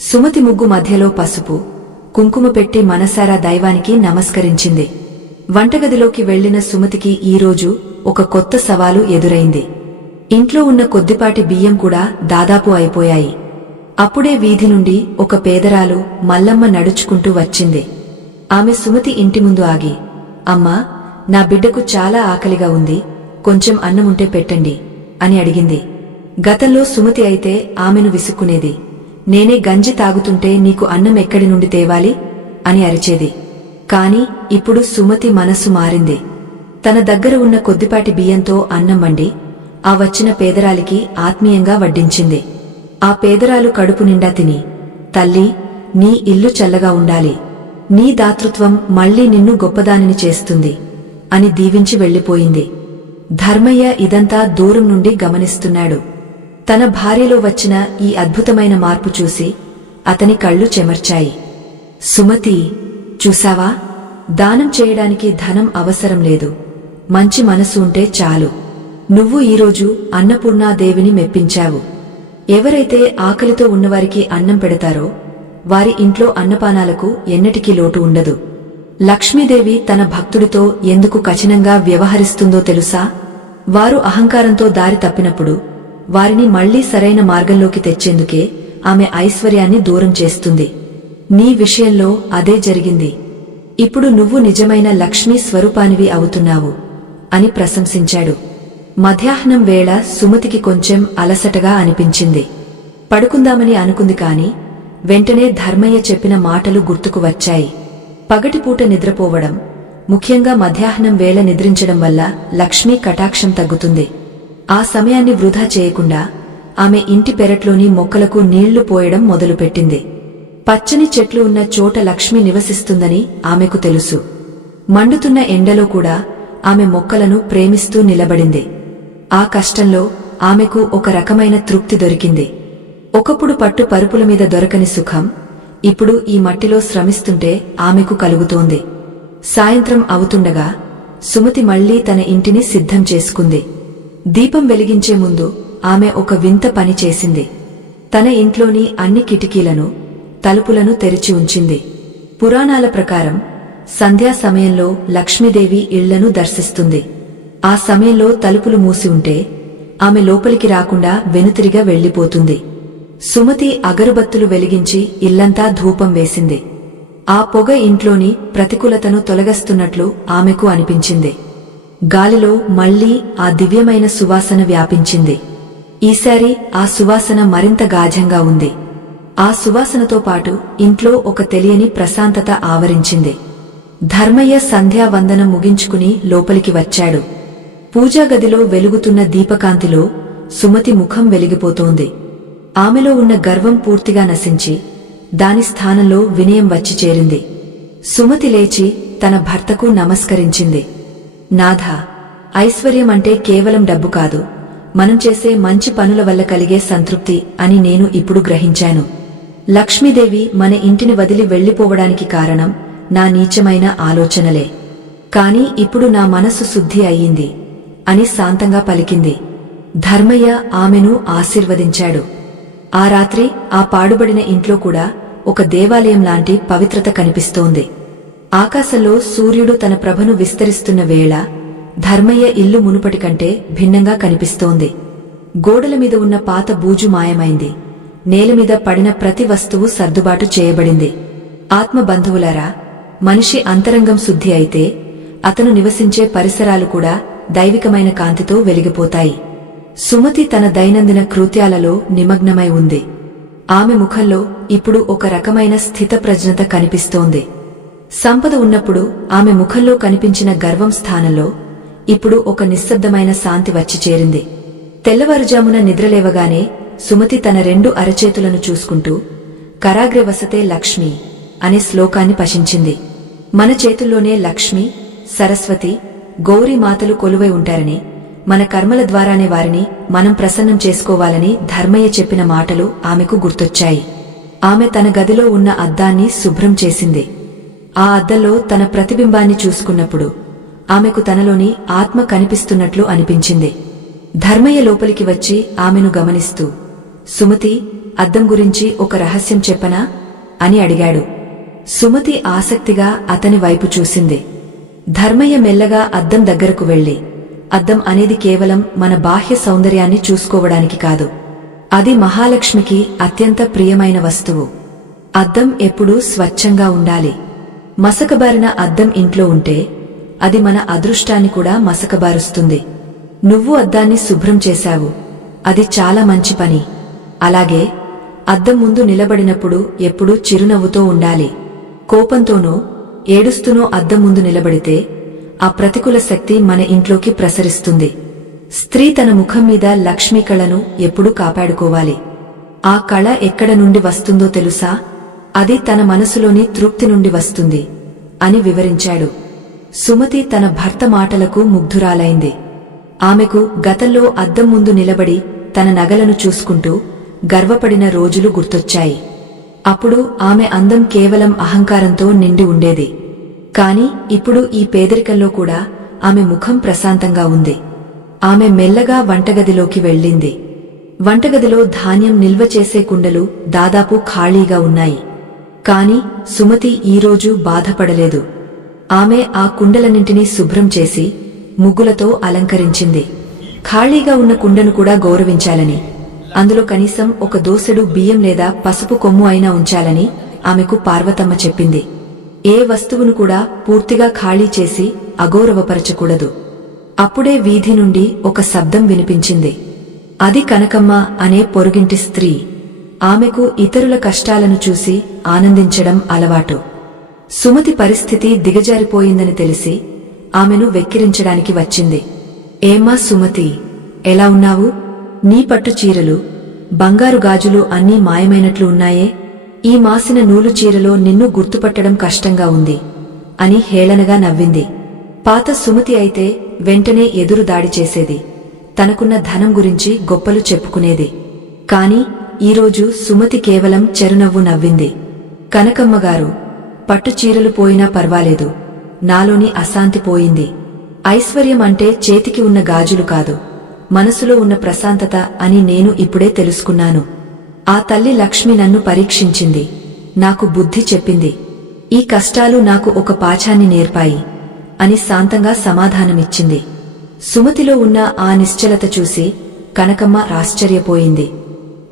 సుమతి ముగ్గు మధ్యలో పసుపు, కుంకుమ పెట్టి మనసారా దైవానికి నమస్కరించింది. వంటగదిలోకి వెళ్లిన సుమతికి ఈరోజు ఒక కొత్త సవాలు ఎదురైంది. ఇంట్లో ఉన్న కొద్దిపాటి బియ్యం కూడా దాదాపు అయిపోయాయి. అప్పుడే వీధి నుండి ఒక పేదరాలు మల్లమ్మ నడుచుకుంటూ వచ్చింది. ఆమె సుమతి ఇంటి ముందు ఆగి, అమ్మా, నా బిడ్డకు చాలా ఆకలిగా ఉంది, కొంచెం అన్నముంటే పెట్టండి అని అడిగింది. గతంలో సుమతి అయితే ఆమెను విసుక్కునేది. నేనే గంజి తాగుతుంటే నీకు అన్నం ఎక్కడి నుండి తేవాలి అని అరిచేది. కాని ఇప్పుడు సుమతి మనస్సు మారింది. తన దగ్గర ఉన్న కొద్దిపాటి బియ్యంతో అన్నం వండి ఆ వచ్చిన పేదరాలికి ఆత్మీయంగా వడ్డించింది. ఆ పేదరాలు కడుపు నిండా తిని, తల్లి, నీ ఇల్లు చల్లగా ఉండాలి, నీ దాతృత్వం మళ్లీ నిన్ను గొప్పదానిని చేస్తుంది అని దీవించి వెళ్లిపోయింది. ధర్మయ్య ఇదంతా దూరం నుండి గమనిస్తున్నాడు. తన భార్యలో వచ్చిన ఈ అద్భుతమైన మార్పు చూసి అతని కళ్ళు చెమర్చాయి. సుమతి, చూసావా, దానం చేయడానికి ధనం అవసరం లేదు, మంచి మనసు ఉంటే చాలు. నువ్వు ఈరోజు అన్నపూర్ణాదేవిని మెప్పించావు. ఎవరైతే ఆకలితో ఉన్నవారికి అన్నం పెడతారో వారి ఇంట్లో అన్నపానాలకు ఎన్నటికీ లోటు ఉండదు. లక్ష్మీదేవి తన భక్తుడితో ఎందుకు కఠినంగా వ్యవహరిస్తుందో తెలుసా? వారు అహంకారంతో దారి తప్పినప్పుడు వారిని మళ్లీ సరైన మార్గంలోకి తెచ్చేందుకే ఆమె ఐశ్వర్యాన్ని దూరం చేస్తుంది. నీ విషయంలో అదే జరిగింది. ఇప్పుడు నువ్వు నిజమైన లక్ష్మీ స్వరూపానివి అవుతున్నావు అని ప్రశంసించాడు. మధ్యాహ్నం వేళ సుమతికి కొంచెం అలసటగా అనిపించింది. పడుకుందామని అనుకుంది కాని వెంటనే ధర్మయ్య చెప్పిన మాటలు గుర్తుకు వచ్చాయి. పగటిపూట నిద్రపోవడం, ముఖ్యంగా మధ్యాహ్నం వేళ నిద్రించడం వల్ల లక్ష్మీ కటాక్షం తగ్గుతుంది. ఆ సమయాన్ని వృధా చేయకుండా ఆమె ఇంటి పెరట్లోని మొక్కలకు నీళ్లు పోయడం మొదలుపెట్టింది. పచ్చని చెట్లు ఉన్న చోట లక్ష్మి నివసిస్తుందని ఆమెకు తెలుసు. మండుతున్న ఎండలో కూడా ఆమె మొక్కలను ప్రేమిస్తూ నిలబడింది. ఆ కష్టంలో ఆమెకు ఒక రకమైన తృప్తి దొరికింది. ఒకప్పుడు పట్టు పరుపుల మీద దొరకని సుఖం ఇప్పుడు ఈ మట్టిలో శ్రమిస్తుంటే ఆమెకు కలుగుతోంది. సాయంత్రం అవుతుండగా సుమతి మళ్లీ తన ఇంటిని సిద్ధం చేసుకుంది. దీపం వెలిగించే ముందు ఆమె ఒక వింత పని చేసింది. తన ఇంట్లోని అన్ని కిటికీలను, తలుపులను తెరిచి ఉంచింది. పురాణాల ప్రకారం సంధ్యా సమయంలో లక్ష్మీదేవి ఇళ్లను దర్శిస్తుంది. ఆ సమయంలో తలుపులు మూసి ఉంటే ఆమె లోపలికి రాకుండా వెనుతిరిగా వెళ్లిపోతుంది. సుమతి అగరుబత్తులు వెలిగించి ఇల్లంతా ధూపం వేసింది. ఆ పొగ ఇంట్లోని ప్రతికూలతను తొలగస్తున్నట్లు ఆమెకు అనిపించింది. గాలిలో మళ్లీ ఆ దివ్యమైన సువాసన వ్యాపించింది. ఈసారి ఆ సువాసన మరింత గాఢంగా ఉంది. ఆ సువాసనతో పాటు ఇంట్లో ఒక తెలియని ప్రశాంతత ఆవరించింది. ధర్మయ్య సంధ్యావందనం ముగించుకుని లోపలికి వచ్చాడు. పూజాగదిలో వెలుగుతున్న దీపకాంతిలో సుమతి ముఖం వెలిగిపోతోంది. ఆమెలో ఉన్న గర్వం పూర్తిగా నశించి దాని స్థానంలో వినయం వచ్చి చేరింది. సుమతి లేచి తన భర్తకు నమస్కరించింది. నాథా, ఐశ్వర్యమంటే కేవలం డబ్బు కాదు, మనం చేసే మంచి పనుల వల్ల కలిగే సంతృప్తి అని నేను ఇప్పుడు గ్రహించాను. లక్ష్మీదేవి మన ఇంటిని వదిలి వెళ్లిపోవడానికి కారణం నా నీచమైన ఆలోచనలే. కాని ఇప్పుడు నా మనసు శుద్ధి అయ్యింది అని శాంతంగా పలికింది. ధర్మయ్య ఆమెను ఆశీర్వదించాడు. ఆ రాత్రి ఆ పాడుబడిన ఇంట్లో కూడా ఒక దేవాలయం లాంటి పవిత్రత కనిపిస్తోంది. ఆకాశంలో సూర్యుడు తన ప్రభను విస్తరిస్తున్న వేళ ధర్మయ్య ఇల్లు మునుపటి కంటే భిన్నంగా కనిపిస్తోంది. గోడల మీద ఉన్న పాత బూజు మాయమైంది. నేలమీద పడిన ప్రతి వస్తువు సర్దుబాటు చేయబడింది. ఆత్మబంధువులారా, మనిషి అంతరంగం శుద్ధి అయితే అతను నివసించే పరిసరాలు కూడా దైవికమైన కాంతితో వెలిగిపోతాయి. సుమతి తన దైనందిన కృత్యాలలో నిమగ్నమై ఉంది. ఆమె ముఖంలో ఇప్పుడు ఒక రకమైన స్థితప్రజ్ఞత కనిపిస్తోంది. సంపద ఉన్నప్పుడు ఆమె ముఖంలో కనిపించిన గర్వం స్థానంలో ఇప్పుడు ఒక నిశ్శబ్దమైన శాంతి వచ్చి చేరింది. తెల్లవారుజామున నిద్రలేవగానే సుమతి తన 2 అరచేతులను చూసుకుంటూ కరాగ్రే వసతే లక్ష్మి అనే శ్లోకాన్ని పఠించింది. మన చేతుల్లోనే లక్ష్మి, సరస్వతి, గౌరీ మాతలు కొలువై ఉంటారని, మన కర్మల ద్వారానే వారిని మనం ప్రసన్నం చేసుకోవాలని ధర్మయ్య చెప్పిన మాటలు ఆమెకు గుర్తొచ్చాయి. ఆమె తన గదిలో ఉన్న అద్దాన్ని శుభ్రం చేసింది. ఆ అద్దంలో తన ప్రతిబింబాన్ని చూసుకున్నప్పుడు ఆమెకు తనలోని ఆత్మ కనిపిస్తున్నట్లు అనిపించింది. ధర్మయ్య లోపలికి వచ్చి ఆమెను గమనిస్తూ, సుమతి, అద్దం గురించి ఒక రహస్యం చెప్పనా అని అడిగాడు. సుమతి ఆసక్తిగా అతని వైపు చూసింది. ధర్మయ్య మెల్లగా అద్దం దగ్గరకు వెళ్లి, అద్దం అనేది కేవలం మన బాహ్య సౌందర్యాన్ని చూసుకోవడానికి కాదు, అది మహాలక్ష్మికి అత్యంత ప్రియమైన వస్తువు. అద్దం ఎప్పుడూ స్వచ్ఛంగా ఉండాలి. మసకబారిన అద్దం ఇంట్లో ఉంటే అది మన అదృష్టాన్ని కూడా మసకబారుస్తుంది. నువ్వు అద్దాన్ని శుభ్రం చేశావు, అది చాలా మంచి పని. అలాగే అద్దం ముందు నిలబడినప్పుడు ఎప్పుడూ చిరునవ్వుతో ఉండాలి. కోపంతోనో ఏడుస్తూనో అద్దం ముందు నిలబడితే ఆ ప్రతికూల శక్తి మన ఇంట్లోకి ప్రసరిస్తుంది. స్త్రీ తన ముఖం మీద లక్ష్మీ కళను ఎప్పుడూ కాపాడుకోవాలి. ఆ కళ ఎక్కడ నుండి వస్తుందో తెలుసా? అది తన మనసులోని తృప్తి నుండి వస్తుంది అని వివరించాడు. సుమతి తన భర్త మాటలకు ముగ్ధురాలైంది. ఆమెకు గతంలో అద్దం ముందు నిలబడి తన నగలను చూసుకుంటూ గర్వపడిన రోజులు గుర్తొచ్చాయి. అప్పుడు ఆమె అందం కేవలం అహంకారంతో నిండి ఉండేది. కాని ఇప్పుడు ఈ పేదరికంలో కూడా ఆమె ముఖం ప్రశాంతంగా ఉంది. ఆమె మెల్లగా వంటగదిలోకి వెళ్ళింది. వంటగదిలో ధాన్యం నిల్వ చేసే కుండలు దాదాపు ఖాళీగా ఉన్నాయి. కాని సుమతి ఈరోజు బాధపడలేదు. ఆమె ఆ కుండలన్నింటినీ శుభ్రం చేసి ముగ్గులతో అలంకరించింది. ఖాళీగా ఉన్న కుండను కూడా గౌరవించాలని, అందులో కనీసం ఒక దోసెడు బియ్యం లేదా పసుపు కొమ్ము అయినా ఉంచాలని ఆమెకు పార్వతమ్మ చెప్పింది. ఏ వస్తువును కూడా పూర్తిగా ఖాళీ చేసి అగౌరవపరచకూడదు. అప్పుడే వీధి నుండి ఒక శబ్దం వినిపించింది. అది కనకమ్మ అనే పొరుగింటి స్త్రీ. ఆమెకు ఇతరుల కష్టాలను చూసి ఆనందించడం అలవాటు. సుమతి పరిస్థితి దిగజారిపోయిందని తెలిసి ఆమెను వెక్కిరించడానికి వచ్చింది. ఏమ్మా సుమతి, ఎలా ఉన్నావు? నీ పట్టు చీరలు, బంగారు గాజులు అన్నీ మాయమైనట్లు ఉన్నాయే. ఈ మాసిన నూలు చీరలో నిన్ను గుర్తుపట్టడం కష్టంగా ఉంది అని హేళనగా నవ్వింది. పాత సుమతి అయితే వెంటనే ఎదురు దాడి చేసేది. తనకున్న ధనం గురించి గొప్పలు చెప్పుకునేది. కాని ఈరోజు సుమతి కేవలం చెరునవ్వు నవ్వింది. కనకమ్మగారు, పట్టు చీరలు పోయినా పర్వాలేదు, నాలోని అశాంతి పోయింది. ఐశ్వర్యం అంటే చేతికి ఉన్న గాజులు కాదు, మనసులో ఉన్న ప్రశాంతత అని నేను ఇప్పుడే తెలుసుకున్నాను. ఆ తల్లి లక్ష్మి నన్ను పరీక్షించింది, నాకు బుద్ధి చెప్పింది. ఈ కష్టాలు నాకు ఒక పాఠాన్ని నేర్పాయి అని శాంతంగా సమాధానమిచ్చింది. సుమతిలో ఉన్న ఆ నిశ్చలత చూసి కనకమ్మ ఆశ్చర్యపోయింది.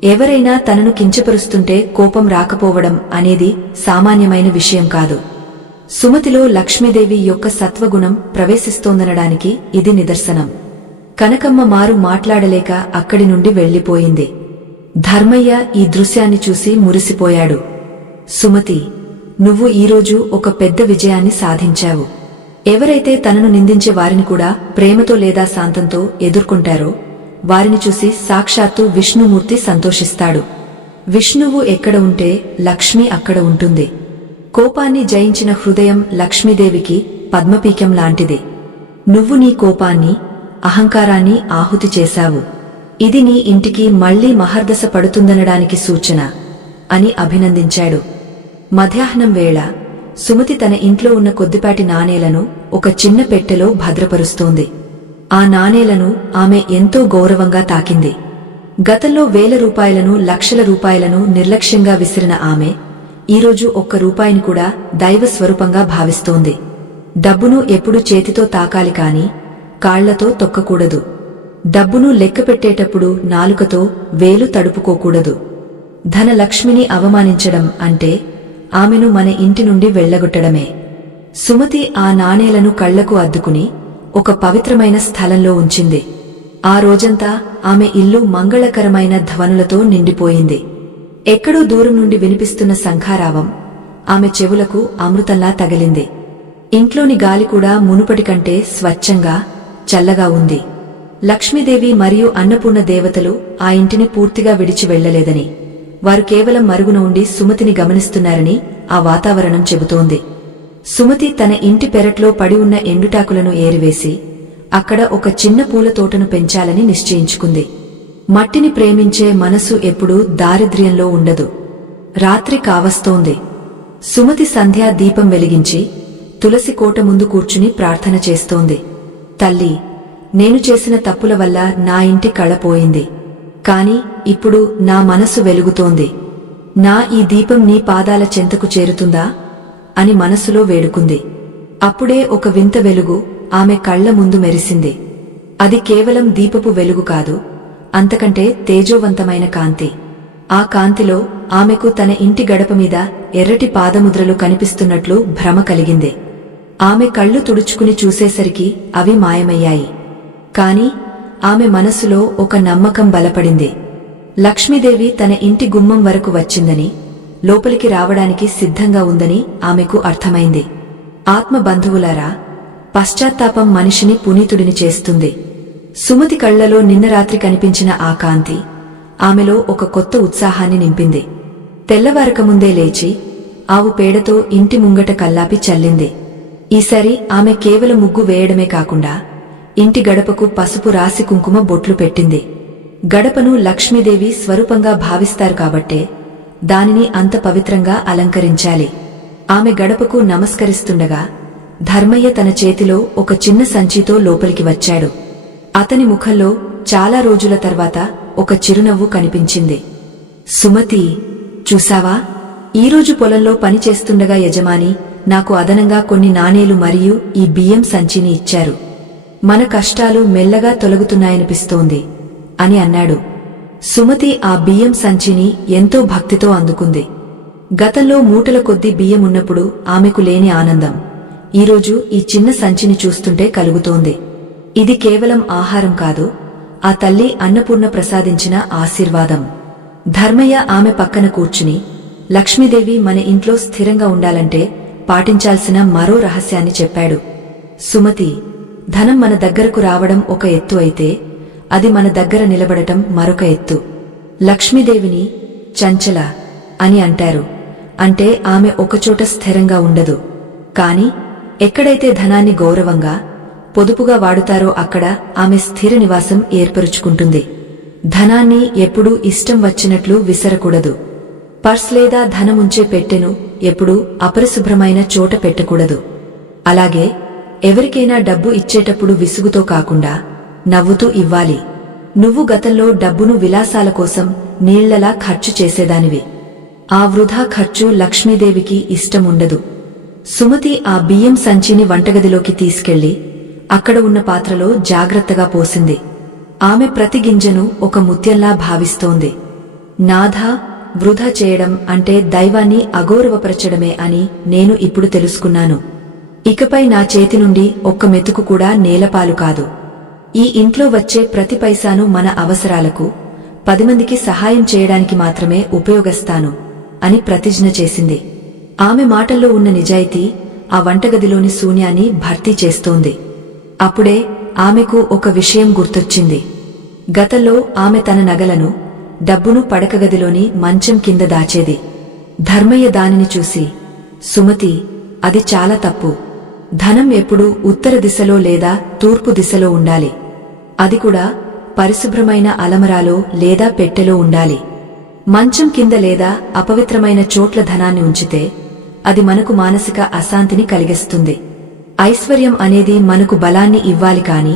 ఎవరైనా తనను కించపరుస్తుంటే కోపం రాకపోవడం అనేది సామాన్యమైన విషయం కాదు. సుమతిలో లక్ష్మీదేవి యొక్క సత్వగుణం ప్రవేశిస్తోందనడానికి ఇది నిదర్శనం. కనకమ్మ మారు మాట్లాడలేక అక్కడి నుండి వెళ్లిపోయింది. ధర్మయ్య ఈ దృశ్యాన్ని చూసి మురిసిపోయాడు. సుమతి, నువ్వు ఈరోజు ఒక పెద్ద విజయాన్ని సాధించావు. ఎవరైతే తనను నిందించే వారిని కూడా ప్రేమతో లేదా శాంతంతో ఎదుర్కొంటారో వారిని చూసి సాక్షాత్తు విష్ణుమూర్తి సంతోషిస్తాడు. విష్ణువు ఎక్కడ ఉంటే లక్ష్మి అక్కడ ఉంటుంది. కోపాన్ని జయించిన హృదయం లక్ష్మీదేవికి పద్మపీఠం లాంటిది. నువ్వు నీ కోపాన్ని, అహంకారాన్ని ఆహుతి చేశావు. ఇది నీ ఇంటికి మళ్లీ మహర్దశ పడుతుందనడానికి సూచన అని అభినందించాడు. మధ్యాహ్నం వేళ సుమతి తన ఇంట్లో ఉన్న కొద్దిపాటి నాణేలను ఒక చిన్న పెట్టెలో భద్రపరుస్తోంది. ఆ నాణేలను ఆమె ఎంతో గౌరవంగా తాకింది. గతంలో వేల రూపాయలను, లక్షల రూపాయలను నిర్లక్ష్యంగా విసిరిన ఆమె ఈరోజు ఒక్క రూపాయిని కూడా దైవ స్వరూపంగా భావిస్తోంది. డబ్బును ఎప్పుడు చేతితో తాకాలి కాని కాళ్లతో తొక్కకూడదు. డబ్బును లెక్కపెట్టేటప్పుడు నాలుకతో వేలు తడుపుకోకూడదు. ధనలక్ష్మిని అవమానించడం అంటే ఆమెను మన ఇంటి నుండి వెళ్లగొట్టడమే. సుమతి ఆ నాణేలను కళ్లకు అద్దుకుని ఒక పవిత్రమైన స్థలంలో ఉంచింది. ఆ రోజంతా ఆమె ఇల్లు మంగళకరమైన ధ్వనులతో నిండిపోయింది. ఎక్కడో దూరం నుండి వినిపిస్తున్న శంఖారావం ఆమె చెవులకు అమృతంలా తగిలింది. ఇంట్లోని గాలి కూడా మునుపటి కంటే స్వచ్ఛంగా, చల్లగా ఉంది. లక్ష్మీదేవి మరియు అన్నపూర్ణ దేవతలు ఆ ఇంటిని పూర్తిగా విడిచి వెళ్లలేదని, వారు కేవలం మరుగున ఉండి సుమతిని గమనిస్తున్నారని ఆ వాతావరణం చెబుతోంది. సుమతి తన ఇంటి పెరట్లో పడి ఉన్న ఎండుటాకులను ఏరివేసి అక్కడ ఒక చిన్న పూల తోటను పెంచాలని నిశ్చయించుకుంది. మట్టిని ప్రేమించే మనసు ఎప్పుడూ దారిద్ర్యంలో ఉండదు. రాత్రి కావస్తోంది. సుమతి సంధ్యా దీపం వెలిగించి తులసి కోట ముందు కూర్చుని ప్రార్థన చేస్తోంది. తల్లి, నేను చేసిన తప్పుల వల్ల నా ఇంటి కళ పోయింది. కాని ఇప్పుడు నా మనసు వెలుగుతోంది. నా ఈ దీపం నీ పాదాల చెంతకు చేరుతుందా అని మనసులో వేడుకుంది. అప్పుడే ఒక వింత వెలుగు ఆమె కళ్ల ముందు మెరిసింది. అది కేవలం దీపపు వెలుగు కాదు, అంతకంటే తేజోవంతమైన కాంతి. ఆ కాంతిలో ఆమెకు తన ఇంటి గడప మీద ఎర్రటి పాదముద్రలు కనిపిస్తున్నట్లు భ్రమ కలిగింది. ఆమె కళ్ళు తుడుచుకుని చూసేసరికి అవి మాయమయ్యాయి. కాని ఆమె మనసులో ఒక నమ్మకం బలపడింది. లక్ష్మీదేవి తన ఇంటి గుమ్మం వరకు వచ్చిందని, లోపలికి రావడానికి సిద్ధంగా ఉందని ఆమెకు అర్థమైంది. ఆత్మ బంధువులారా, పశ్చాత్తాపం మనిషిని పునీతుడిని చేస్తుంది. సుమతి కళ్లలో నిన్న రాత్రి కనిపించిన ఆ కాంతి ఆమెలో ఒక కొత్త ఉత్సాహాన్ని నింపింది. తెల్లవారకముందే లేచి ఆవు పేడతో ఇంటి ముంగట కల్లాపి చల్లింది. ఈసారి ఆమె కేవలం ముగ్గు వేయడమే కాకుండా ఇంటి గడపకు పసుపు రాసి కుంకుమ బొట్లు పెట్టింది. గడపను లక్ష్మీదేవి స్వరూపంగా భావిస్తారు కాబట్టే దానిని అంత పవిత్రంగా అలంకరించాలి. ఆమె గడపకు నమస్కరిస్తుండగా ధర్మయ్య తన చేతిలో ఒక చిన్న సంచితో లోపలికి వచ్చాడు. అతని ముఖంలో చాలా రోజుల తర్వాత ఒక చిరునవ్వు కనిపించింది. సుమతి, చూసావా, ఈరోజు పొలంలో పనిచేస్తుండగా యజమాని నాకు అదనంగా కొన్ని నాణేలు మరియు ఈ బియ్యం సంచిని ఇచ్చారు. మన కష్టాలు మెల్లగా తొలగుతున్నాయనిపిస్తోంది అని అన్నాడు. సుమతి ఆ బియ్యం సంచిని ఎంతో భక్తితో అందుకుంది. గతంలో మూటల కొద్దీ బియ్యమున్నప్పుడు ఆమెకు లేని ఆనందం ఈరోజు ఈ చిన్న సంచిని చూస్తుంటే కలుగుతోంది. ఇది కేవలం ఆహారం కాదు, ఆ తల్లి అన్నపూర్ణ ప్రసాదించిన ఆశీర్వాదం. ధర్మయ్య ఆమె పక్కన కూర్చుని, లక్ష్మీదేవి మన ఇంట్లో స్థిరంగా ఉండాలంటే పాటించాల్సిన మరో రహస్యాన్ని చెప్పాడు. సుమతి, ధనం మన దగ్గరకు రావడం ఒక ఎత్తు అయితే అది మన దగ్గర నిలబడటం మరొక ఎత్తు. లక్ష్మీదేవిని చంచల అని అంటారు. అంటే ఆమె ఒకచోట స్థిరంగా ఉండదు. కాని ఎక్కడైతే ధనాన్ని గౌరవంగా, పొదుపుగా వాడుతారో అక్కడ ఆమె స్థిర నివాసం ఏర్పరుచుకుంటుంది. ధనాన్ని ఎప్పుడూ ఇష్టం వచ్చినట్లు విసరకూడదు. పర్స్ లేదా ధనముంచే పెట్టెను ఎప్పుడూ అపరిశుభ్రమైన చోట పెట్టకూడదు. అలాగే ఎవరికైనా డబ్బు ఇచ్చేటప్పుడు విసుగుతో కాకుండా నవ్వుతూ ఇవ్వాలి. నువ్వు గతంలో డబ్బును విలాసాల కోసం నీళ్లలా ఖర్చు చేసేదానివి. ఆ వృధా ఖర్చు లక్ష్మీదేవికి ఇష్టముండదు. సుమతి ఆ బియ్యం సంచిని వంటగదిలోకి తీసుకెళ్లి అక్కడ ఉన్న పాత్రలో జాగ్రత్తగా పోసింది. ఆమె ప్రతి గింజను ఒక ముత్యంలా భావిస్తోంది. నాథా, వృధా చేయడం అంటే దైవాన్ని అగౌరవపరచడమే అని నేను ఇప్పుడు తెలుసుకున్నాను. ఇకపై నా చేతి నుండి ఒక్క మెతుకు కూడా నేలపాలు కాదు. ఈ ఇంట్లో వచ్చే ప్రతి పైసాను మన అవసరాలకు, 10 మందికి సహాయం చేయడానికి మాత్రమే ఉపయోగిస్తాను అని ప్రతిజ్ఞ చేసింది. ఆమె మాటల్లో ఉన్న నిజాయితీ ఆ వంటగదిలోని శూన్యాన్ని భర్తీ చేస్తోంది. అప్పుడే ఆమెకు ఒక విషయం గుర్తొచ్చింది. గతంలో ఆమె తన నగలను, డబ్బును పడకగదిలోని మంచం కింద దాచేది. ధర్మయ్య దానిని చూసి, సుమతి, అది చాలా తప్పు. ధనం ఎప్పుడూ ఉత్తర దిశలో లేదా తూర్పు దిశలో ఉండాలి. అది కూడా పరిశుభ్రమైన అలమరాలో లేదా పెట్టెలో ఉండాలి. మంచం కింద లేదా అపవిత్రమైన చోట్ల ధనాన్ని ఉంచితే అది మనకు మానసిక అశాంతిని కలిగిస్తుంది. ఐశ్వర్యం అనేది మనకు బలాన్ని ఇవ్వాలి కాని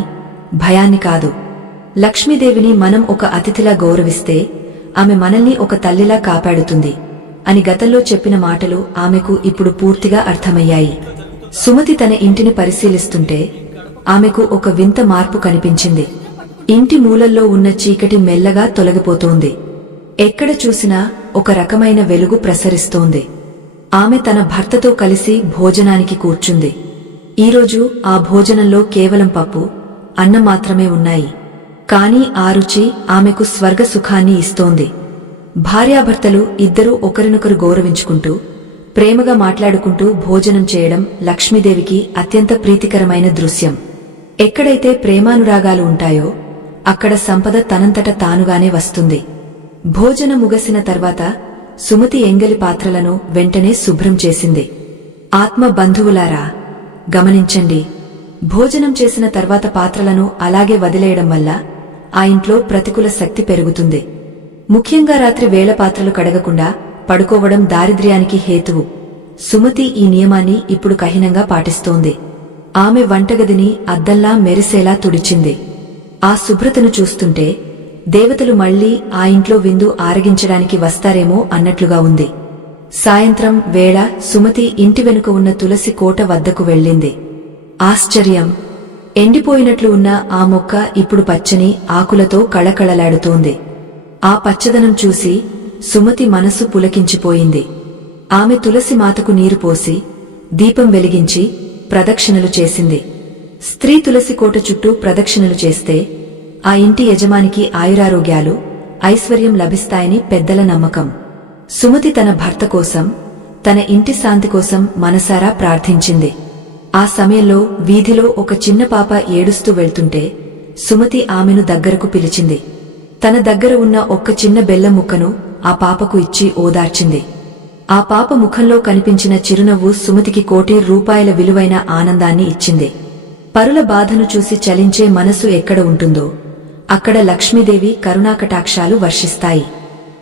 భయాన్ని కాదు. లక్ష్మీదేవిని మనం ఒక అతిథిలా గౌరవిస్తే ఆమె మనల్ని ఒక తల్లిలా కాపాడుతుంది అని గతంలో చెప్పిన మాటలు ఆమెకు ఇప్పుడు పూర్తిగా అర్థమయ్యాయి. సుమతి తన ఇంటిని పరిశీలిస్తుంటే ఆమెకు ఒక వింత మార్పు కనిపించింది. ఇంటి మూలల్లో ఉన్న చీకటి మెల్లగా తొలగిపోతోంది. ఎక్కడ చూసినా ఒక రకమైన వెలుగు ప్రసరిస్తోంది. ఆమె తన భర్తతో కలిసి భోజనానికి కూర్చుంది. ఈరోజు ఆ భోజనంలో కేవలం పప్పు, అన్నం మాత్రమే ఉన్నాయి. కాని ఆ రుచి ఆమెకు స్వర్గ సుఖాన్ని ఇస్తోంది. భార్యాభర్తలు ఇద్దరూ ఒకరినొకరు గౌరవించుకుంటూ, ప్రేమగా మాట్లాడుకుంటూ భోజనం చేయడం లక్ష్మీదేవికి అత్యంత ప్రీతికరమైన దృశ్యం. ఎక్కడైతే ప్రేమానురాగాలు ఉంటాయో అక్కడ సంపద తనంతట తానుగానే వస్తుంది. భోజనం ముగిసిన తర్వాత సుమతి ఎంగలి పాత్రలను వెంటనే శుభ్రం చేసింది. ఆత్మ బంధువులారా, గమనించండి, భోజనం చేసిన తర్వాత పాత్రలను అలాగే వదిలేయడం వల్ల ఆ ఇంట్లో ప్రతికూల శక్తి పెరుగుతుంది. ముఖ్యంగా రాత్రి వేళ పాత్రలు కడగకుండా పడుకోవడం దారిద్ర్యానికి హేతువు. సుమతి ఈ నియమాన్ని ఇప్పుడు కఠినంగా పాటిస్తోంది. ఆమె వంటగదిని అద్దంలా మెరిసేలా తుడిచింది. ఆ శుభ్రతను చూస్తుంటే దేవతలు మళ్లీ ఆ ఇంట్లో విందు ఆరగించడానికి వస్తారేమో అన్నట్లుగా ఉంది. సాయంత్రం వేళ సుమతి ఇంటి వెనుక ఉన్న తులసి కోట వద్దకు వెళ్ళింది. ఆశ్చర్యం! ఎండిపోయినట్లు ఉన్న ఆ మొక్క ఇప్పుడు పచ్చని ఆకులతో కళకళలాడుతోంది. ఆ పచ్చదనం చూసి సుమతి మనసు పులకించిపోయింది. ఆమె తులసి మాతకు నీరు పోసి, దీపం వెలిగించి ప్రదక్షిణలు చేసింది. స్త్రీ తులసి కోట చుట్టూ ప్రదక్షిణలు చేస్తే ఆ ఇంటి యజమానికి ఆయురారోగ్యాలు, ఐశ్వర్యం లభిస్తాయని పెద్దల నమ్మకం. సుమతి తన భర్త కోసం, తన ఇంటి శాంతి కోసం మనసారా ప్రార్థించింది. ఆ సమయంలో వీధిలో ఒక చిన్న పాప ఏడుస్తూ వెళ్తుంటే సుమతి ఆమెను దగ్గరకు పిలిచింది. తన దగ్గర ఉన్న ఒక్క చిన్న బెల్లం ముక్కను ఆ పాపకు ఇచ్చి ఓదార్చింది. ఆ పాప ముఖంలో కనిపించిన చిరునవ్వు సుమతికి కోటి రూపాయల విలువైన ఆనందాన్ని ఇచ్చింది. పరుల బాధను చూసి చలించే మనసు ఎక్కడ ఉంటుందో అక్కడ లక్ష్మీదేవి కరుణాకటాక్షాలు వర్షిస్తాయి.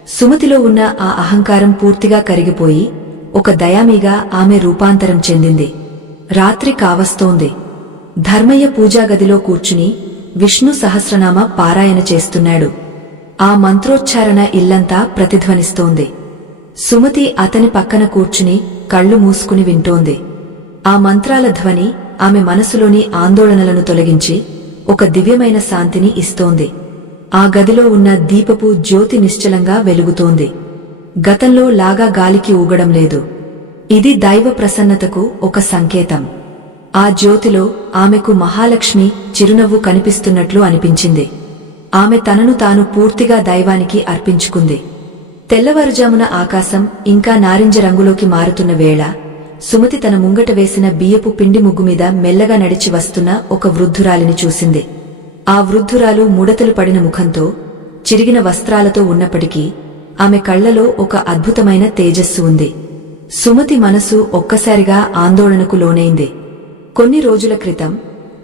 సుమతిలో ఉన్న ఆ అహంకారం పూర్తిగా కరిగిపోయి ఒక దయామిగా ఆమె రూపాంతరం చెందింది. రాత్రి కావస్తోంది. ధర్మయ్య పూజాగదిలో కూర్చుని విష్ణు సహస్రనామ పారాయణ చేస్తున్నాడు. ఆ మంత్రోచ్చారణ ఇల్లంతా ప్రతిధ్వనిస్తోంది. సుమతి అతని పక్కన కూర్చుని కళ్ళు మూసుకుని వింటోంది. ఆ మంత్రాల ధ్వని ఆమె మనసులోని ఆందోళనలను తొలగించి ఒక దివ్యమైన శాంతిని ఇస్తోంది. ఆ గదిలో ఉన్న దీపపు జ్యోతి నిశ్చలంగా వెలుగుతోంది. గతంలో లాగా గాలికి ఊగడం లేదు. ఇది దైవ ప్రసన్నతకు ఒక సంకేతం. ఆ జ్యోతిలో ఆమెకు మహాలక్ష్మి చిరునవ్వు కనిపిస్తున్నట్లు అనిపించింది. ఆమె తనను తాను పూర్తిగా దైవానికి అర్పించుకుంది. తెల్లవారుజామున ఆకాశం ఇంకా నారింజ రంగులోకి మారుతున్న వేళ సుమతి తన ముంగట వేసిన బియ్యపు పిండి ముగ్గుమీద మెల్లగా నడిచి వస్తున్న ఒక వృద్ధురాలిని చూసింది. ఆ వృద్ధురాలు ముడతలు పడిన ముఖంతో, చిరిగిన వస్త్రాలతో ఉన్నప్పటికీ ఆమె కళ్లలో ఒక అద్భుతమైన తేజస్సు ఉంది. సుమతి మనసు ఒక్కసారిగా ఆందోళనకు లోనైంది. కొన్ని రోజుల క్రితం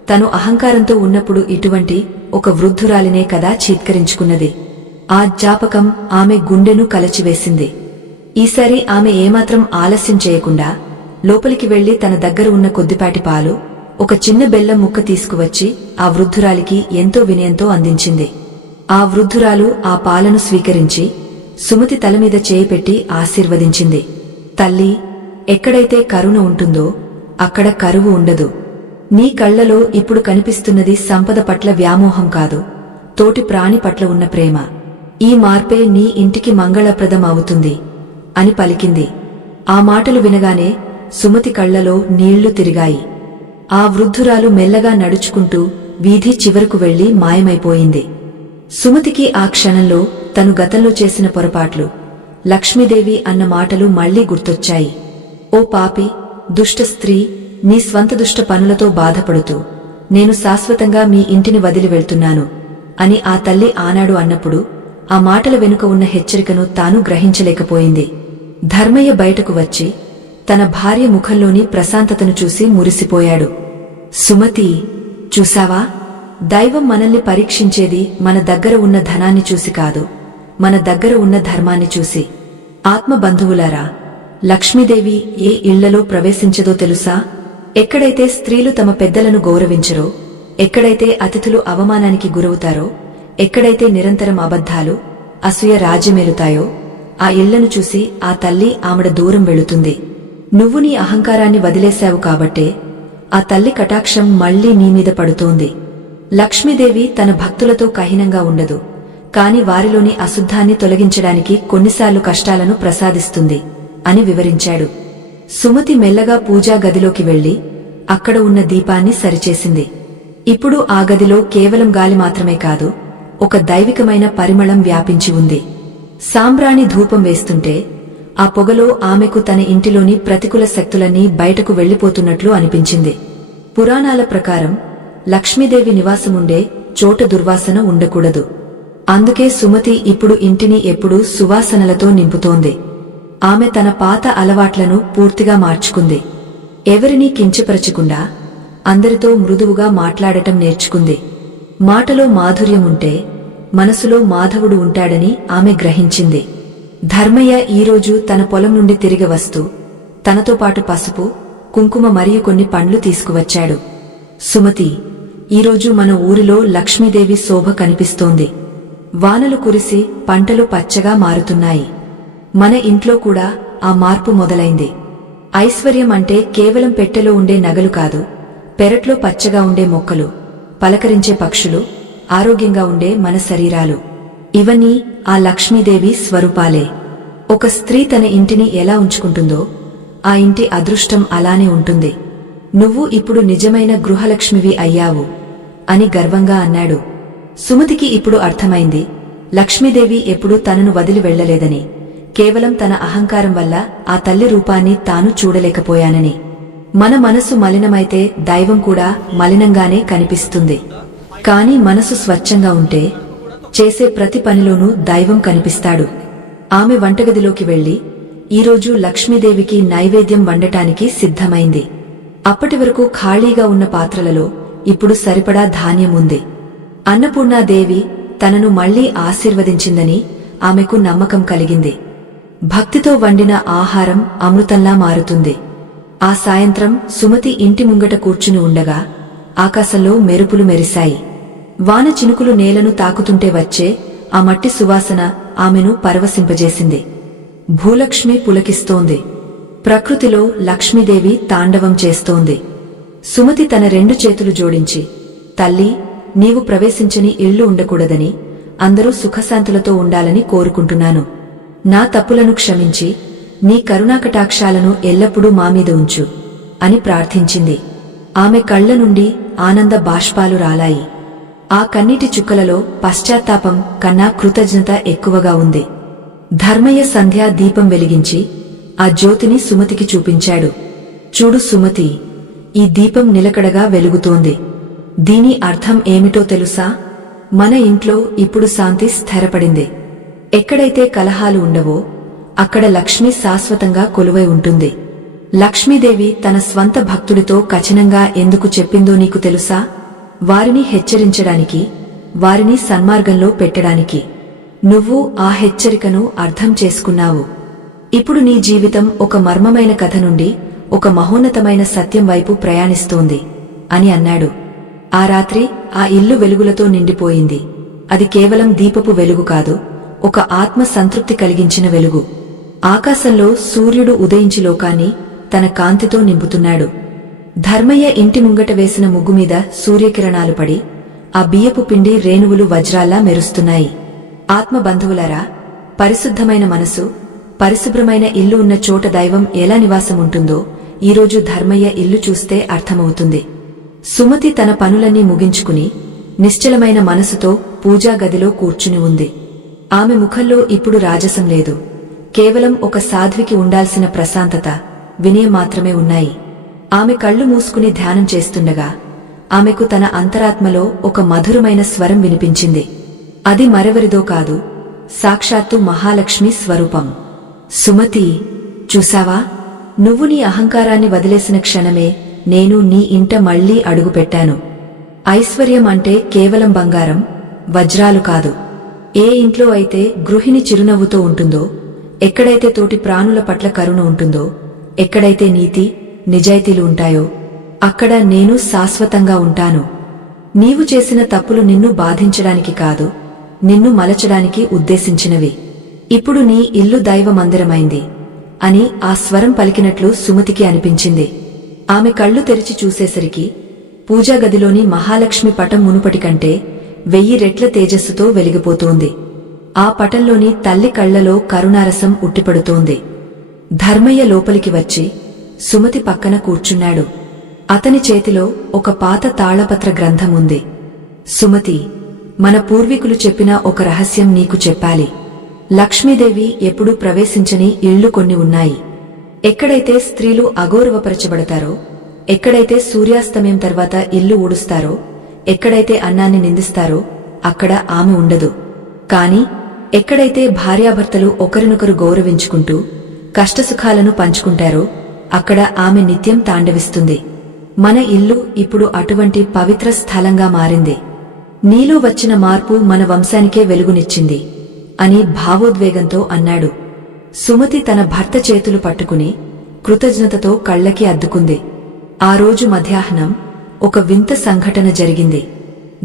తను అహంకారంతో ఉన్నప్పుడు ఇటువంటి ఒక వృద్ధురాలినే కదా చీత్కరించుకున్నది. ఆ జ్ఞాపకం ఆమె గుండెను కలచివేసింది. ఈసారి ఆమె ఏమాత్రం ఆలస్యం చేయకుండా లోపలికి వెళ్లి తన దగ్గర ఉన్న కొద్దిపాటి పాలు, ఒక చిన్న బెల్లం ముక్క తీసుకువచ్చి ఆ వృద్ధురాలికి ఎంతో వినయంతో అందించింది. ఆ వృద్ధురాలు ఆ పాలను స్వీకరించి సుమతి తలమీద చేయి పెట్టి ఆశీర్వదించింది. తల్లి, ఎక్కడైతే కరుణ ఉంటుందో అక్కడ కరువు ఉండదు. నీ కళ్లలో ఇప్పుడు కనిపిస్తున్నది సంపద పట్ల వ్యామోహం కాదు, తోటి ప్రాణి పట్ల ఉన్న ప్రేమ. ఈ మార్పే నీ ఇంటికి మంగళప్రదం అవుతుంది అని పలికింది. ఆ మాటలు వినగానే సుమతి కళ్లలో నీళ్లు తిరిగాయి. ఆ వృద్ధురాలు మెల్లగా నడుచుకుంటూ వీధి చివరకు వెళ్లి మాయమైపోయింది. సుమతికి ఆ క్షణంలో తను గతంలో చేసిన పొరపాట్లు, లక్ష్మీదేవి అన్న మాటలు మళ్లీ గుర్తొచ్చాయి. ఓ పాపి, దుష్ట స్త్రీ, నీ స్వంత దుష్ట పనులతో బాధపడుతూ నేను శాశ్వతంగా మీ ఇంటిని వదిలి వెళ్తున్నాను అని ఆ తల్లి ఆనాడు అన్నప్పుడు ఆ మాటల వెనుక ఉన్న హెచ్చరికను తాను గ్రహించలేకపోయింది. ధర్మయ్య బయటకు వచ్చి తన భార్య ముఖంలోని ప్రశాంతతను చూసి మురిసిపోయాడు. సుమతి, చూశావా? దైవం మనల్ని పరీక్షించేది మన దగ్గర ఉన్న ధనాన్ని చూసి కాదు, మన దగ్గర ఉన్న ధర్మాన్ని చూసి. ఆత్మబంధువులారా, లక్ష్మీదేవి ఏ ఇళ్లలో ప్రవేశించదో తెలుసా? ఎక్కడైతే స్త్రీలు తమ పెద్దలను గౌరవించరో, ఎక్కడైతే అతిథులు అవమానానికి గురవుతారో, ఎక్కడైతే నిరంతరం అబద్ధాలు, అసూయ రాజ్యమేలుతాయో ఆ ఇళ్లను చూసి ఆ తల్లి ఆమెడ దూరం వెళుతుంది. నువ్వు నీ అహంకారాన్ని వదిలేశావు కాబట్టే ఆ తల్లి కటాక్షం మళ్లీ నీమీద పడుతోంది. లక్ష్మీదేవి తన భక్తులతో కఠినంగా ఉండదు, కాని వారిలోని అశుద్ధాన్ని తొలగించడానికి కొన్నిసార్లు కష్టాలను ప్రసాదిస్తుంది అని వివరించాడు. సుమతి మెల్లగా పూజా గదిలోకి వెళ్లి అక్కడ ఉన్న దీపాన్ని సరిచేసింది. ఇప్పుడు ఆ గదిలో కేవలం గాలి మాత్రమే కాదు, ఒక దైవికమైన పరిమళం వ్యాపించి ఉంది. సాంబ్రాణి ధూపం వేస్తుంటే ఆ పొగలో ఆమెకు తన ఇంటిలోని ప్రతికూల శక్తులన్నీ బయటకు వెళ్లిపోతున్నట్లు అనిపించింది. పురాణాల ప్రకారం లక్ష్మీదేవి నివాసముండే చోట దుర్వాసన ఉండకూడదు. అందుకే సుమతి ఇప్పుడు ఇంటిని ఎప్పుడూ సువాసనలతో నింపుతోంది. ఆమె తన పాత అలవాట్లను పూర్తిగా మార్చుకుంది. ఎవరినీ కించపరచకుండా అందరితో మృదువుగా మాట్లాడటం నేర్చుకుంది. మాటలో మాధుర్యముంటే మనసులో మాధవుడు ఉంటాడని ఆమె గ్రహించింది. ధర్మయ్య ఈరోజు తన పొలం నుండి తిరిగి వస్తూ తనతో పాటు పసుపు, కుంకుమ మరియు కొన్ని పండ్లు తీసుకువచ్చాడు. సుమతి, ఈరోజు మన ఊరిలో లక్ష్మీదేవి శోభ కనిపిస్తోంది. వానలు కురిసి పంటలు పచ్చగా మారుతున్నాయి. మన ఇంట్లో కూడా ఆ మార్పు మొదలైంది. ఐశ్వర్యం అంటే కేవలం పెట్టెలో ఉండే నగలు కాదు, పెరట్లో పచ్చగా ఉండే మొక్కలు, పలకరించే పక్షులు, ఆరోగ్యంగా ఉండే మన శరీరాలు. ఇవన్నీ ఆ లక్ష్మీదేవి స్వరూపాలే. ఒక స్త్రీ తన ఇంటిని ఎలా ఉంచుకుంటుందో ఆ ఇంటి అదృష్టం అలానే ఉంటుంది. నువ్వు ఇప్పుడు నిజమైన గృహలక్ష్మివి అయ్యావు అని గర్వంగా అన్నాడు. సుమతికి ఇప్పుడు అర్థమైంది, లక్ష్మీదేవి ఎప్పుడూ తనను వదిలి వెళ్లలేదని, కేవలం తన అహంకారం వల్ల ఆ తల్లి రూపాన్ని తాను చూడలేకపోయానని. మన మనసు మలినమైతే దైవం కూడా మలినంగానే కనిపిస్తుంది. కాని మనసు స్వచ్ఛంగా ఉంటే చేసే ప్రతి పనిలోనూ దైవం కనిపిస్తాడు. ఆమె వంటగదిలోకి వెళ్లి ఈరోజు లక్ష్మీదేవికి నైవేద్యం వండటానికి సిద్ధమైంది. అప్పటి వరకు ఖాళీగా ఉన్న పాత్రలలో ఇప్పుడు సరిపడా ధాన్యం ఉంది. అన్నపూర్ణాదేవి తనను మళ్లీ ఆశీర్వదించిందని ఆమెకు నమ్మకం కలిగింది. భక్తితో వండిన ఆహారం అమృతంలా మారుతుంది. ఆ సాయంత్రం సుమతి ఇంటి ముంగట కూర్చుని ఉండగా ఆకాశంలో మెరుపులు మెరిశాయి. వాన చినుకులు నేలను తాకుతుంటే వచ్చే ఆ మట్టి సువాసన ఆమెను పరవశింపజేసింది. భూలక్ష్మి పులకిస్తోంది. ప్రకృతిలో లక్ష్మీదేవి తాండవం చేస్తోంది. సుమతి తన 2 చేతులు జోడించి, తల్లి, నీవు ప్రవేశించని ఇళ్లు ఉండకూడదని, అందరూ సుఖశాంతులతో ఉండాలని కోరుకుంటున్నాను. నా తప్పులను క్షమించి నీ కరుణాకటాక్షాలను ఎల్లప్పుడూ మామీద ఉంచు అని ప్రార్థించింది. ఆమె కళ్ల నుండి ఆనంద బాష్పాలు రాలాయి. ఆ కన్నీటి చుక్కలలో పశ్చాత్తాపం కన్నా కృతజ్ఞత ఎక్కువగా ఉంది. ధర్మయ్య సంధ్యా దీపం వెలిగించి ఆ జ్యోతిని సుమతికి చూపించాడు. చూడు సుమతి, ఈ దీపం నిలకడగా వెలుగుతోంది. దీని అర్థం ఏమిటో తెలుసా? మన ఇంట్లో ఇప్పుడు శాంతి స్థిరపడింది. ఎక్కడైతే కలహాలు ఉండవో అక్కడ లక్ష్మి శాశ్వతంగా కొలువై ఉంటుంది. లక్ష్మీదేవి తన స్వంత భక్తుడితో కఠినంగా ఎందుకు చెప్పిందో నీకు తెలుసా? వారిని హెచ్చరించడానికి, వారిని సన్మార్గంలో పెట్టడానికి. నువ్వు ఆ హెచ్చరికను అర్థం చేసుకున్నావు. ఇప్పుడు నీ జీవితం ఒక మర్మమైన కథ నుండి ఒక మహోన్నతమైన సత్యం వైపు ప్రయాణిస్తోంది అని అన్నాడు. ఆ రాత్రి ఆ ఇల్లు వెలుగులతో నిండిపోయింది. అది కేవలం దీపపు వెలుగు కాదు, ఒక ఆత్మ సంతృప్తి కలిగించిన వెలుగు. ఆకాశంలో సూర్యుడు ఉదయించి లోకాన్ని తన కాంతితో నింపుతున్నాడు. ధర్మయ్య ఇంటి ముంగట వేసిన ముగ్గుమీద సూర్యకిరణాలు పడి ఆ బియ్యపు పిండి రేణువులు వజ్రాల్లా మెరుస్తున్నాయి. ఆత్మబంధువులారా, పరిశుద్ధమైన మనసు, పరిశుభ్రమైన ఇల్లు ఉన్న చోట దైవం ఎలా నివాసముంటుందో ఈరోజు ధర్మయ్య ఇల్లు చూస్తే అర్థమవుతుంది. సుమతి తన పనులన్నీ ముగించుకుని నిశ్చలమైన మనసుతో పూజా గదిలో కూర్చుని ఉంది. ఆమె ముఖంలో ఇప్పుడు రాజసం లేదు. కేవలం ఒక సాధ్వికి ఉండాల్సిన ప్రశాంతత, వినయం మాత్రమే ఉన్నాయి. ఆమె కళ్ళు మూసుకుని ధ్యానం చేస్తుండగా ఆమెకు తన అంతరాత్మలో ఒక మధురమైన స్వరం వినిపించింది. అది మరెవరిదో కాదు, సాక్షాత్తు మహాలక్ష్మి స్వరూపం. సుమతి, చూశావా? నువ్వు నీ అహంకారాన్ని వదిలేసిన క్షణమే నేను నీ ఇంట మళ్లీ అడుగుపెట్టాను. ఐశ్వర్యం అంటే కేవలం బంగారం, వజ్రాలు కాదు. ఏ ఇంట్లో అయితే గృహిణి చిరునవ్వుతో ఉంటుందో, ఎక్కడైతే తోటి ప్రాణుల పట్ల కరుణ ఉంటుందో, ఎక్కడైతే నీతి, నిజాయితీలు ఉంటాయో అక్కడ నేను శాశ్వతంగా ఉంటాను. నీవు చేసిన తప్పులు నిన్ను బాధించడానికి కాదు, నిన్ను మలచడానికి ఉద్దేశించినవి. ఇప్పుడు నీ ఇల్లు దైవ మందిరమైంది అని ఆ స్వరం పలికినట్లు సుమతికి అనిపించింది. ఆమె కళ్ళు తెరిచి చూసేసరికి పూజాగదిలోని మహాలక్ష్మి పటం మునుపటి కంటే 1000 రెట్ల తేజస్సుతో వెలిగిపోతోంది. ఆ పటంలోని తల్లి కళ్లలో కరుణారసం ఉట్టిపడుతోంది. ధర్మయ్య లోపలికి వచ్చి సుమతి పక్కన కూర్చున్నాడు. అతని చేతిలో ఒక పాత తాళపత్ర గ్రంథం ఉంది. సుమతి, మన పూర్వీకులు చెప్పిన ఒక రహస్యం నీకు చెప్పాలి. లక్ష్మీదేవి ఎప్పుడూ ప్రవేశించని ఇళ్లు కొన్ని ఉన్నాయి. ఎక్కడైతే స్త్రీలు అగౌరవపరచబడతారో, ఎక్కడైతే సూర్యాస్తమయం తర్వాత ఇల్లు ఊడుస్తారో, ఎక్కడైతే అన్నాన్ని నిందిస్తారో అక్కడ ఆమె ఉండదు. కాని ఎక్కడైతే భార్యాభర్తలు ఒకరినొకరు గౌరవించుకుంటూ కష్టసుఖాలను పంచుకుంటారో అక్కడ ఆమె నిత్యం తాండవిస్తుంది. మన ఇల్లు ఇప్పుడు అటువంటి పవిత్ర స్థలంగా మారింది. నీలో వచ్చిన మార్పు మన వంశానికే వెలుగునిచ్చింది అని భావోద్వేగంతో అన్నాడు. సుమతి తన భర్త చేతులు పట్టుకుని కృతజ్ఞతతో కళ్లకి అద్దుకుంది. ఆ రోజు మధ్యాహ్నం ఒక వింత సంఘటన జరిగింది.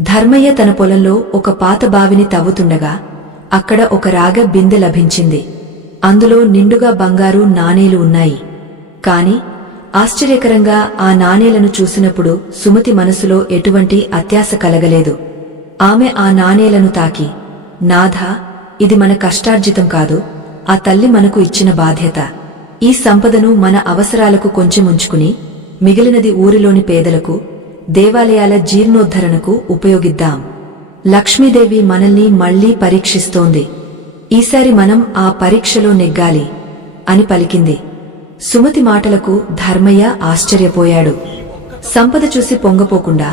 ధర్మయ్య తన పొలంలో ఒక పాత బావిని తవ్వుతుండగా అక్కడ ఒక రాగ బిందె లభించింది. అందులో నిండుగా బంగారు నాణేలు ఉన్నాయి. కాని ఆశ్చర్యకరంగా ఆ నాణేలను చూసినప్పుడు సుమతి మనసులో ఎటువంటి అత్యాశ కలగలేదు. ఆమె ఆ నాణేలను తాకి, నాథా, ఇది మన కష్టార్జితం కాదు, ఆ తల్లి మనకు ఇచ్చిన బాధ్యత. ఈ సంపదను మన అవసరాలకు కొంచెం ఉంచుకుని మిగిలినది ఊరిలోని పేదలకు, దేవాలయాల జీర్ణోద్ధరణకు ఉపయోగిద్దాం. లక్ష్మీదేవి మనల్ని మళ్లీ పరీక్షిస్తోంది. ఈసారి మనం ఆ పరీక్షలో నెగ్గాలి అని పలికింది. సుమతి మాటలకు ధర్మయ్య ఆశ్చర్యపోయాడు. సంపద చూసి పొంగపోకుండా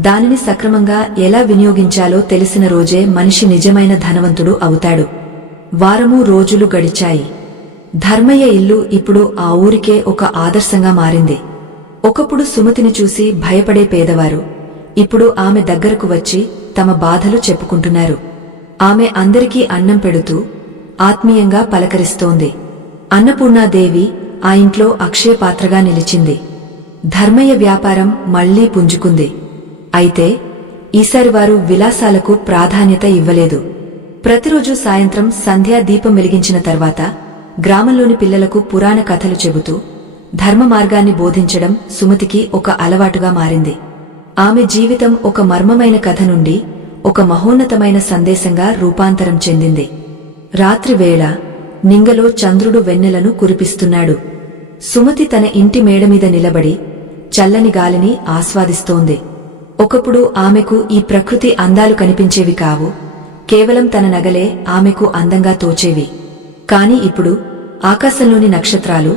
దానిని సక్రమంగా ఎలా వినియోగించాలో తెలిసిన రోజే మనిషి నిజమైన ధనవంతుడు అవుతాడు. వారము రోజులు గడిచాయి. ధర్మయ్య ఇల్లు ఇప్పుడు ఆ ఊరికే ఒక ఆదర్శంగా మారింది. ఒకప్పుడు సుమతిని చూసి భయపడే పేదవారు ఇప్పుడు ఆమె దగ్గరకు వచ్చి తమ బాధలు చెప్పుకుంటున్నారు. ఆమె అందరికీ అన్నం పెడుతూ ఆత్మీయంగా పలకరిస్తోంది. అన్నపూర్ణాదేవి ఆ ఇంట్లో అక్షయపాత్రగా నిలిచింది. ధర్మయ్య వ్యాపారం మళ్లీ పుంజుకుంది. అయితే ఈసారి వారు విలాసాలకు ప్రాధాన్యత ఇవ్వలేదు. ప్రతిరోజు సాయంత్రం సంధ్యా దీపం వెలిగించిన తర్వాత గ్రామంలోని పిల్లలకు పురాణ కథలు చెబుతూ ధర్మ మార్గాన్ని బోధించడం సుమతికి ఒక అలవాటుగా మారింది. ఆమె జీవితం ఒక మర్మమైన కథ నుండి ఒక మహోన్నతమైన సందేశంగా రూపాంతరం చెందింది. రాత్రివేళ నింగలో చంద్రుడు వెన్నెలను కురిపిస్తున్నాడు. సుమతి తన ఇంటి మేడమీద నిలబడి చల్లని గాలిని ఆస్వాదిస్తోంది. ఒకప్పుడు ఆమెకు ఈ ప్రకృతి అందాలు కనిపించేవి కావు, కేవలం తన నగలే ఆమెకు అందంగా తోచేవి. కాని ఇప్పుడు ఆకాశంలోని నక్షత్రాలు,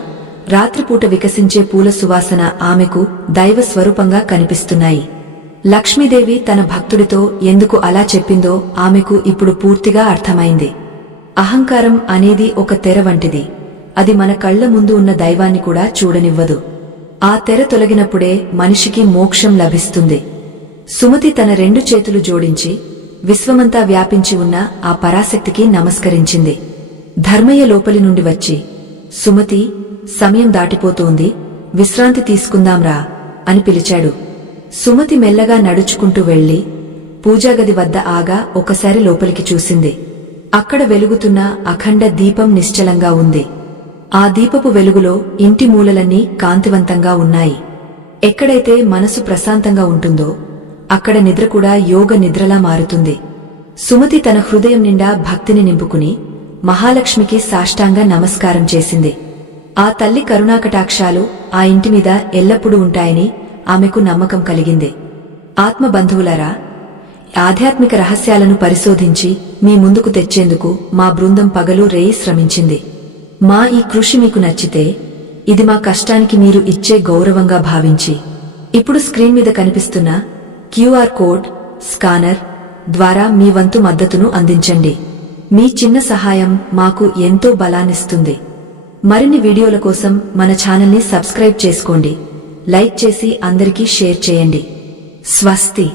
రాత్రిపూట వికసించే పూల సువాసన ఆమెకు దైవ స్వరూపంగా కనిపిస్తున్నాయి. లక్ష్మీదేవి తన భక్తుడితో ఎందుకు అలా చెప్పిందో ఆమెకు ఇప్పుడు పూర్తిగా అర్థమైంది. అహంకారం అనేది ఒక తెర వంటిది. అది మన కళ్ల ముందు ఉన్న దైవాన్ని కూడా చూడనివ్వదు. ఆ తెర తొలగినప్పుడే మనిషికి మోక్షం లభిస్తుంది. సుమతి తన 2 చేతులు జోడించి విశ్వమంతా వ్యాపించి ఉన్న ఆ పరాశక్తికి నమస్కరించింది. ధర్మయ్య లోపలి నుండి వచ్చి, సుమతి, సమయం దాటిపోతోంది, విశ్రాంతి తీసుకుందాంరా అని పిలిచాడు. సుమతి మెల్లగా నడుచుకుంటూ వెళ్లి పూజాగది వద్ద ఆగా ఒకసారి లోపలికి చూసింది. అక్కడ వెలుగుతున్న అఖండ దీపం నిశ్చలంగా ఉంది. ఆ దీపపు వెలుగులో ఇంటి మూలలన్నీ కాంతివంతంగా ఉన్నాయి. ఎక్కడైతే మనసు ప్రశాంతంగా ఉంటుందో అక్కడ నిద్ర కూడా యోగ నిద్రలా మారుతుంది. సుమతి తన హృదయం నిండా భక్తిని నింపుకుని మహాలక్ష్మికి సాష్టాంగ నమస్కారం చేసింది. ఆ తల్లి కరుణాకటాక్షాలు ఆ ఇంటిమీద ఎల్లప్పుడూ ఉంటాయని ఆమెకు నమ్మకం కలిగింది. ఆత్మబంధువులారా, ఆధ్యాత్మిక రహస్యాలను పరిశోధించి మీ ముందుకు తెచ్చేందుకు మా బృందం పగలు రేయి శ్రమించింది. మా ఈ కృషి మీకు నచ్చితే ఇది మా కష్టానికి మీరు ఇచ్చే గౌరవంగా భావించి ఇప్పుడు స్క్రీన్ మీద కనిపిస్తున్న QR కోడ్ స్కానర్ ద్వారా మీ వంతు మద్దతును అందించండి. మీ చిన్న సహాయం మాకు ఎంతో బలాన్నిస్తుంది. మరిన్ని వీడియోల కోసం మన ఛానల్ని సబ్స్క్రైబ్ చేసుకోండి, లైక్ చేసి అందరికీ షేర్ చేయండి. స్వస్తి.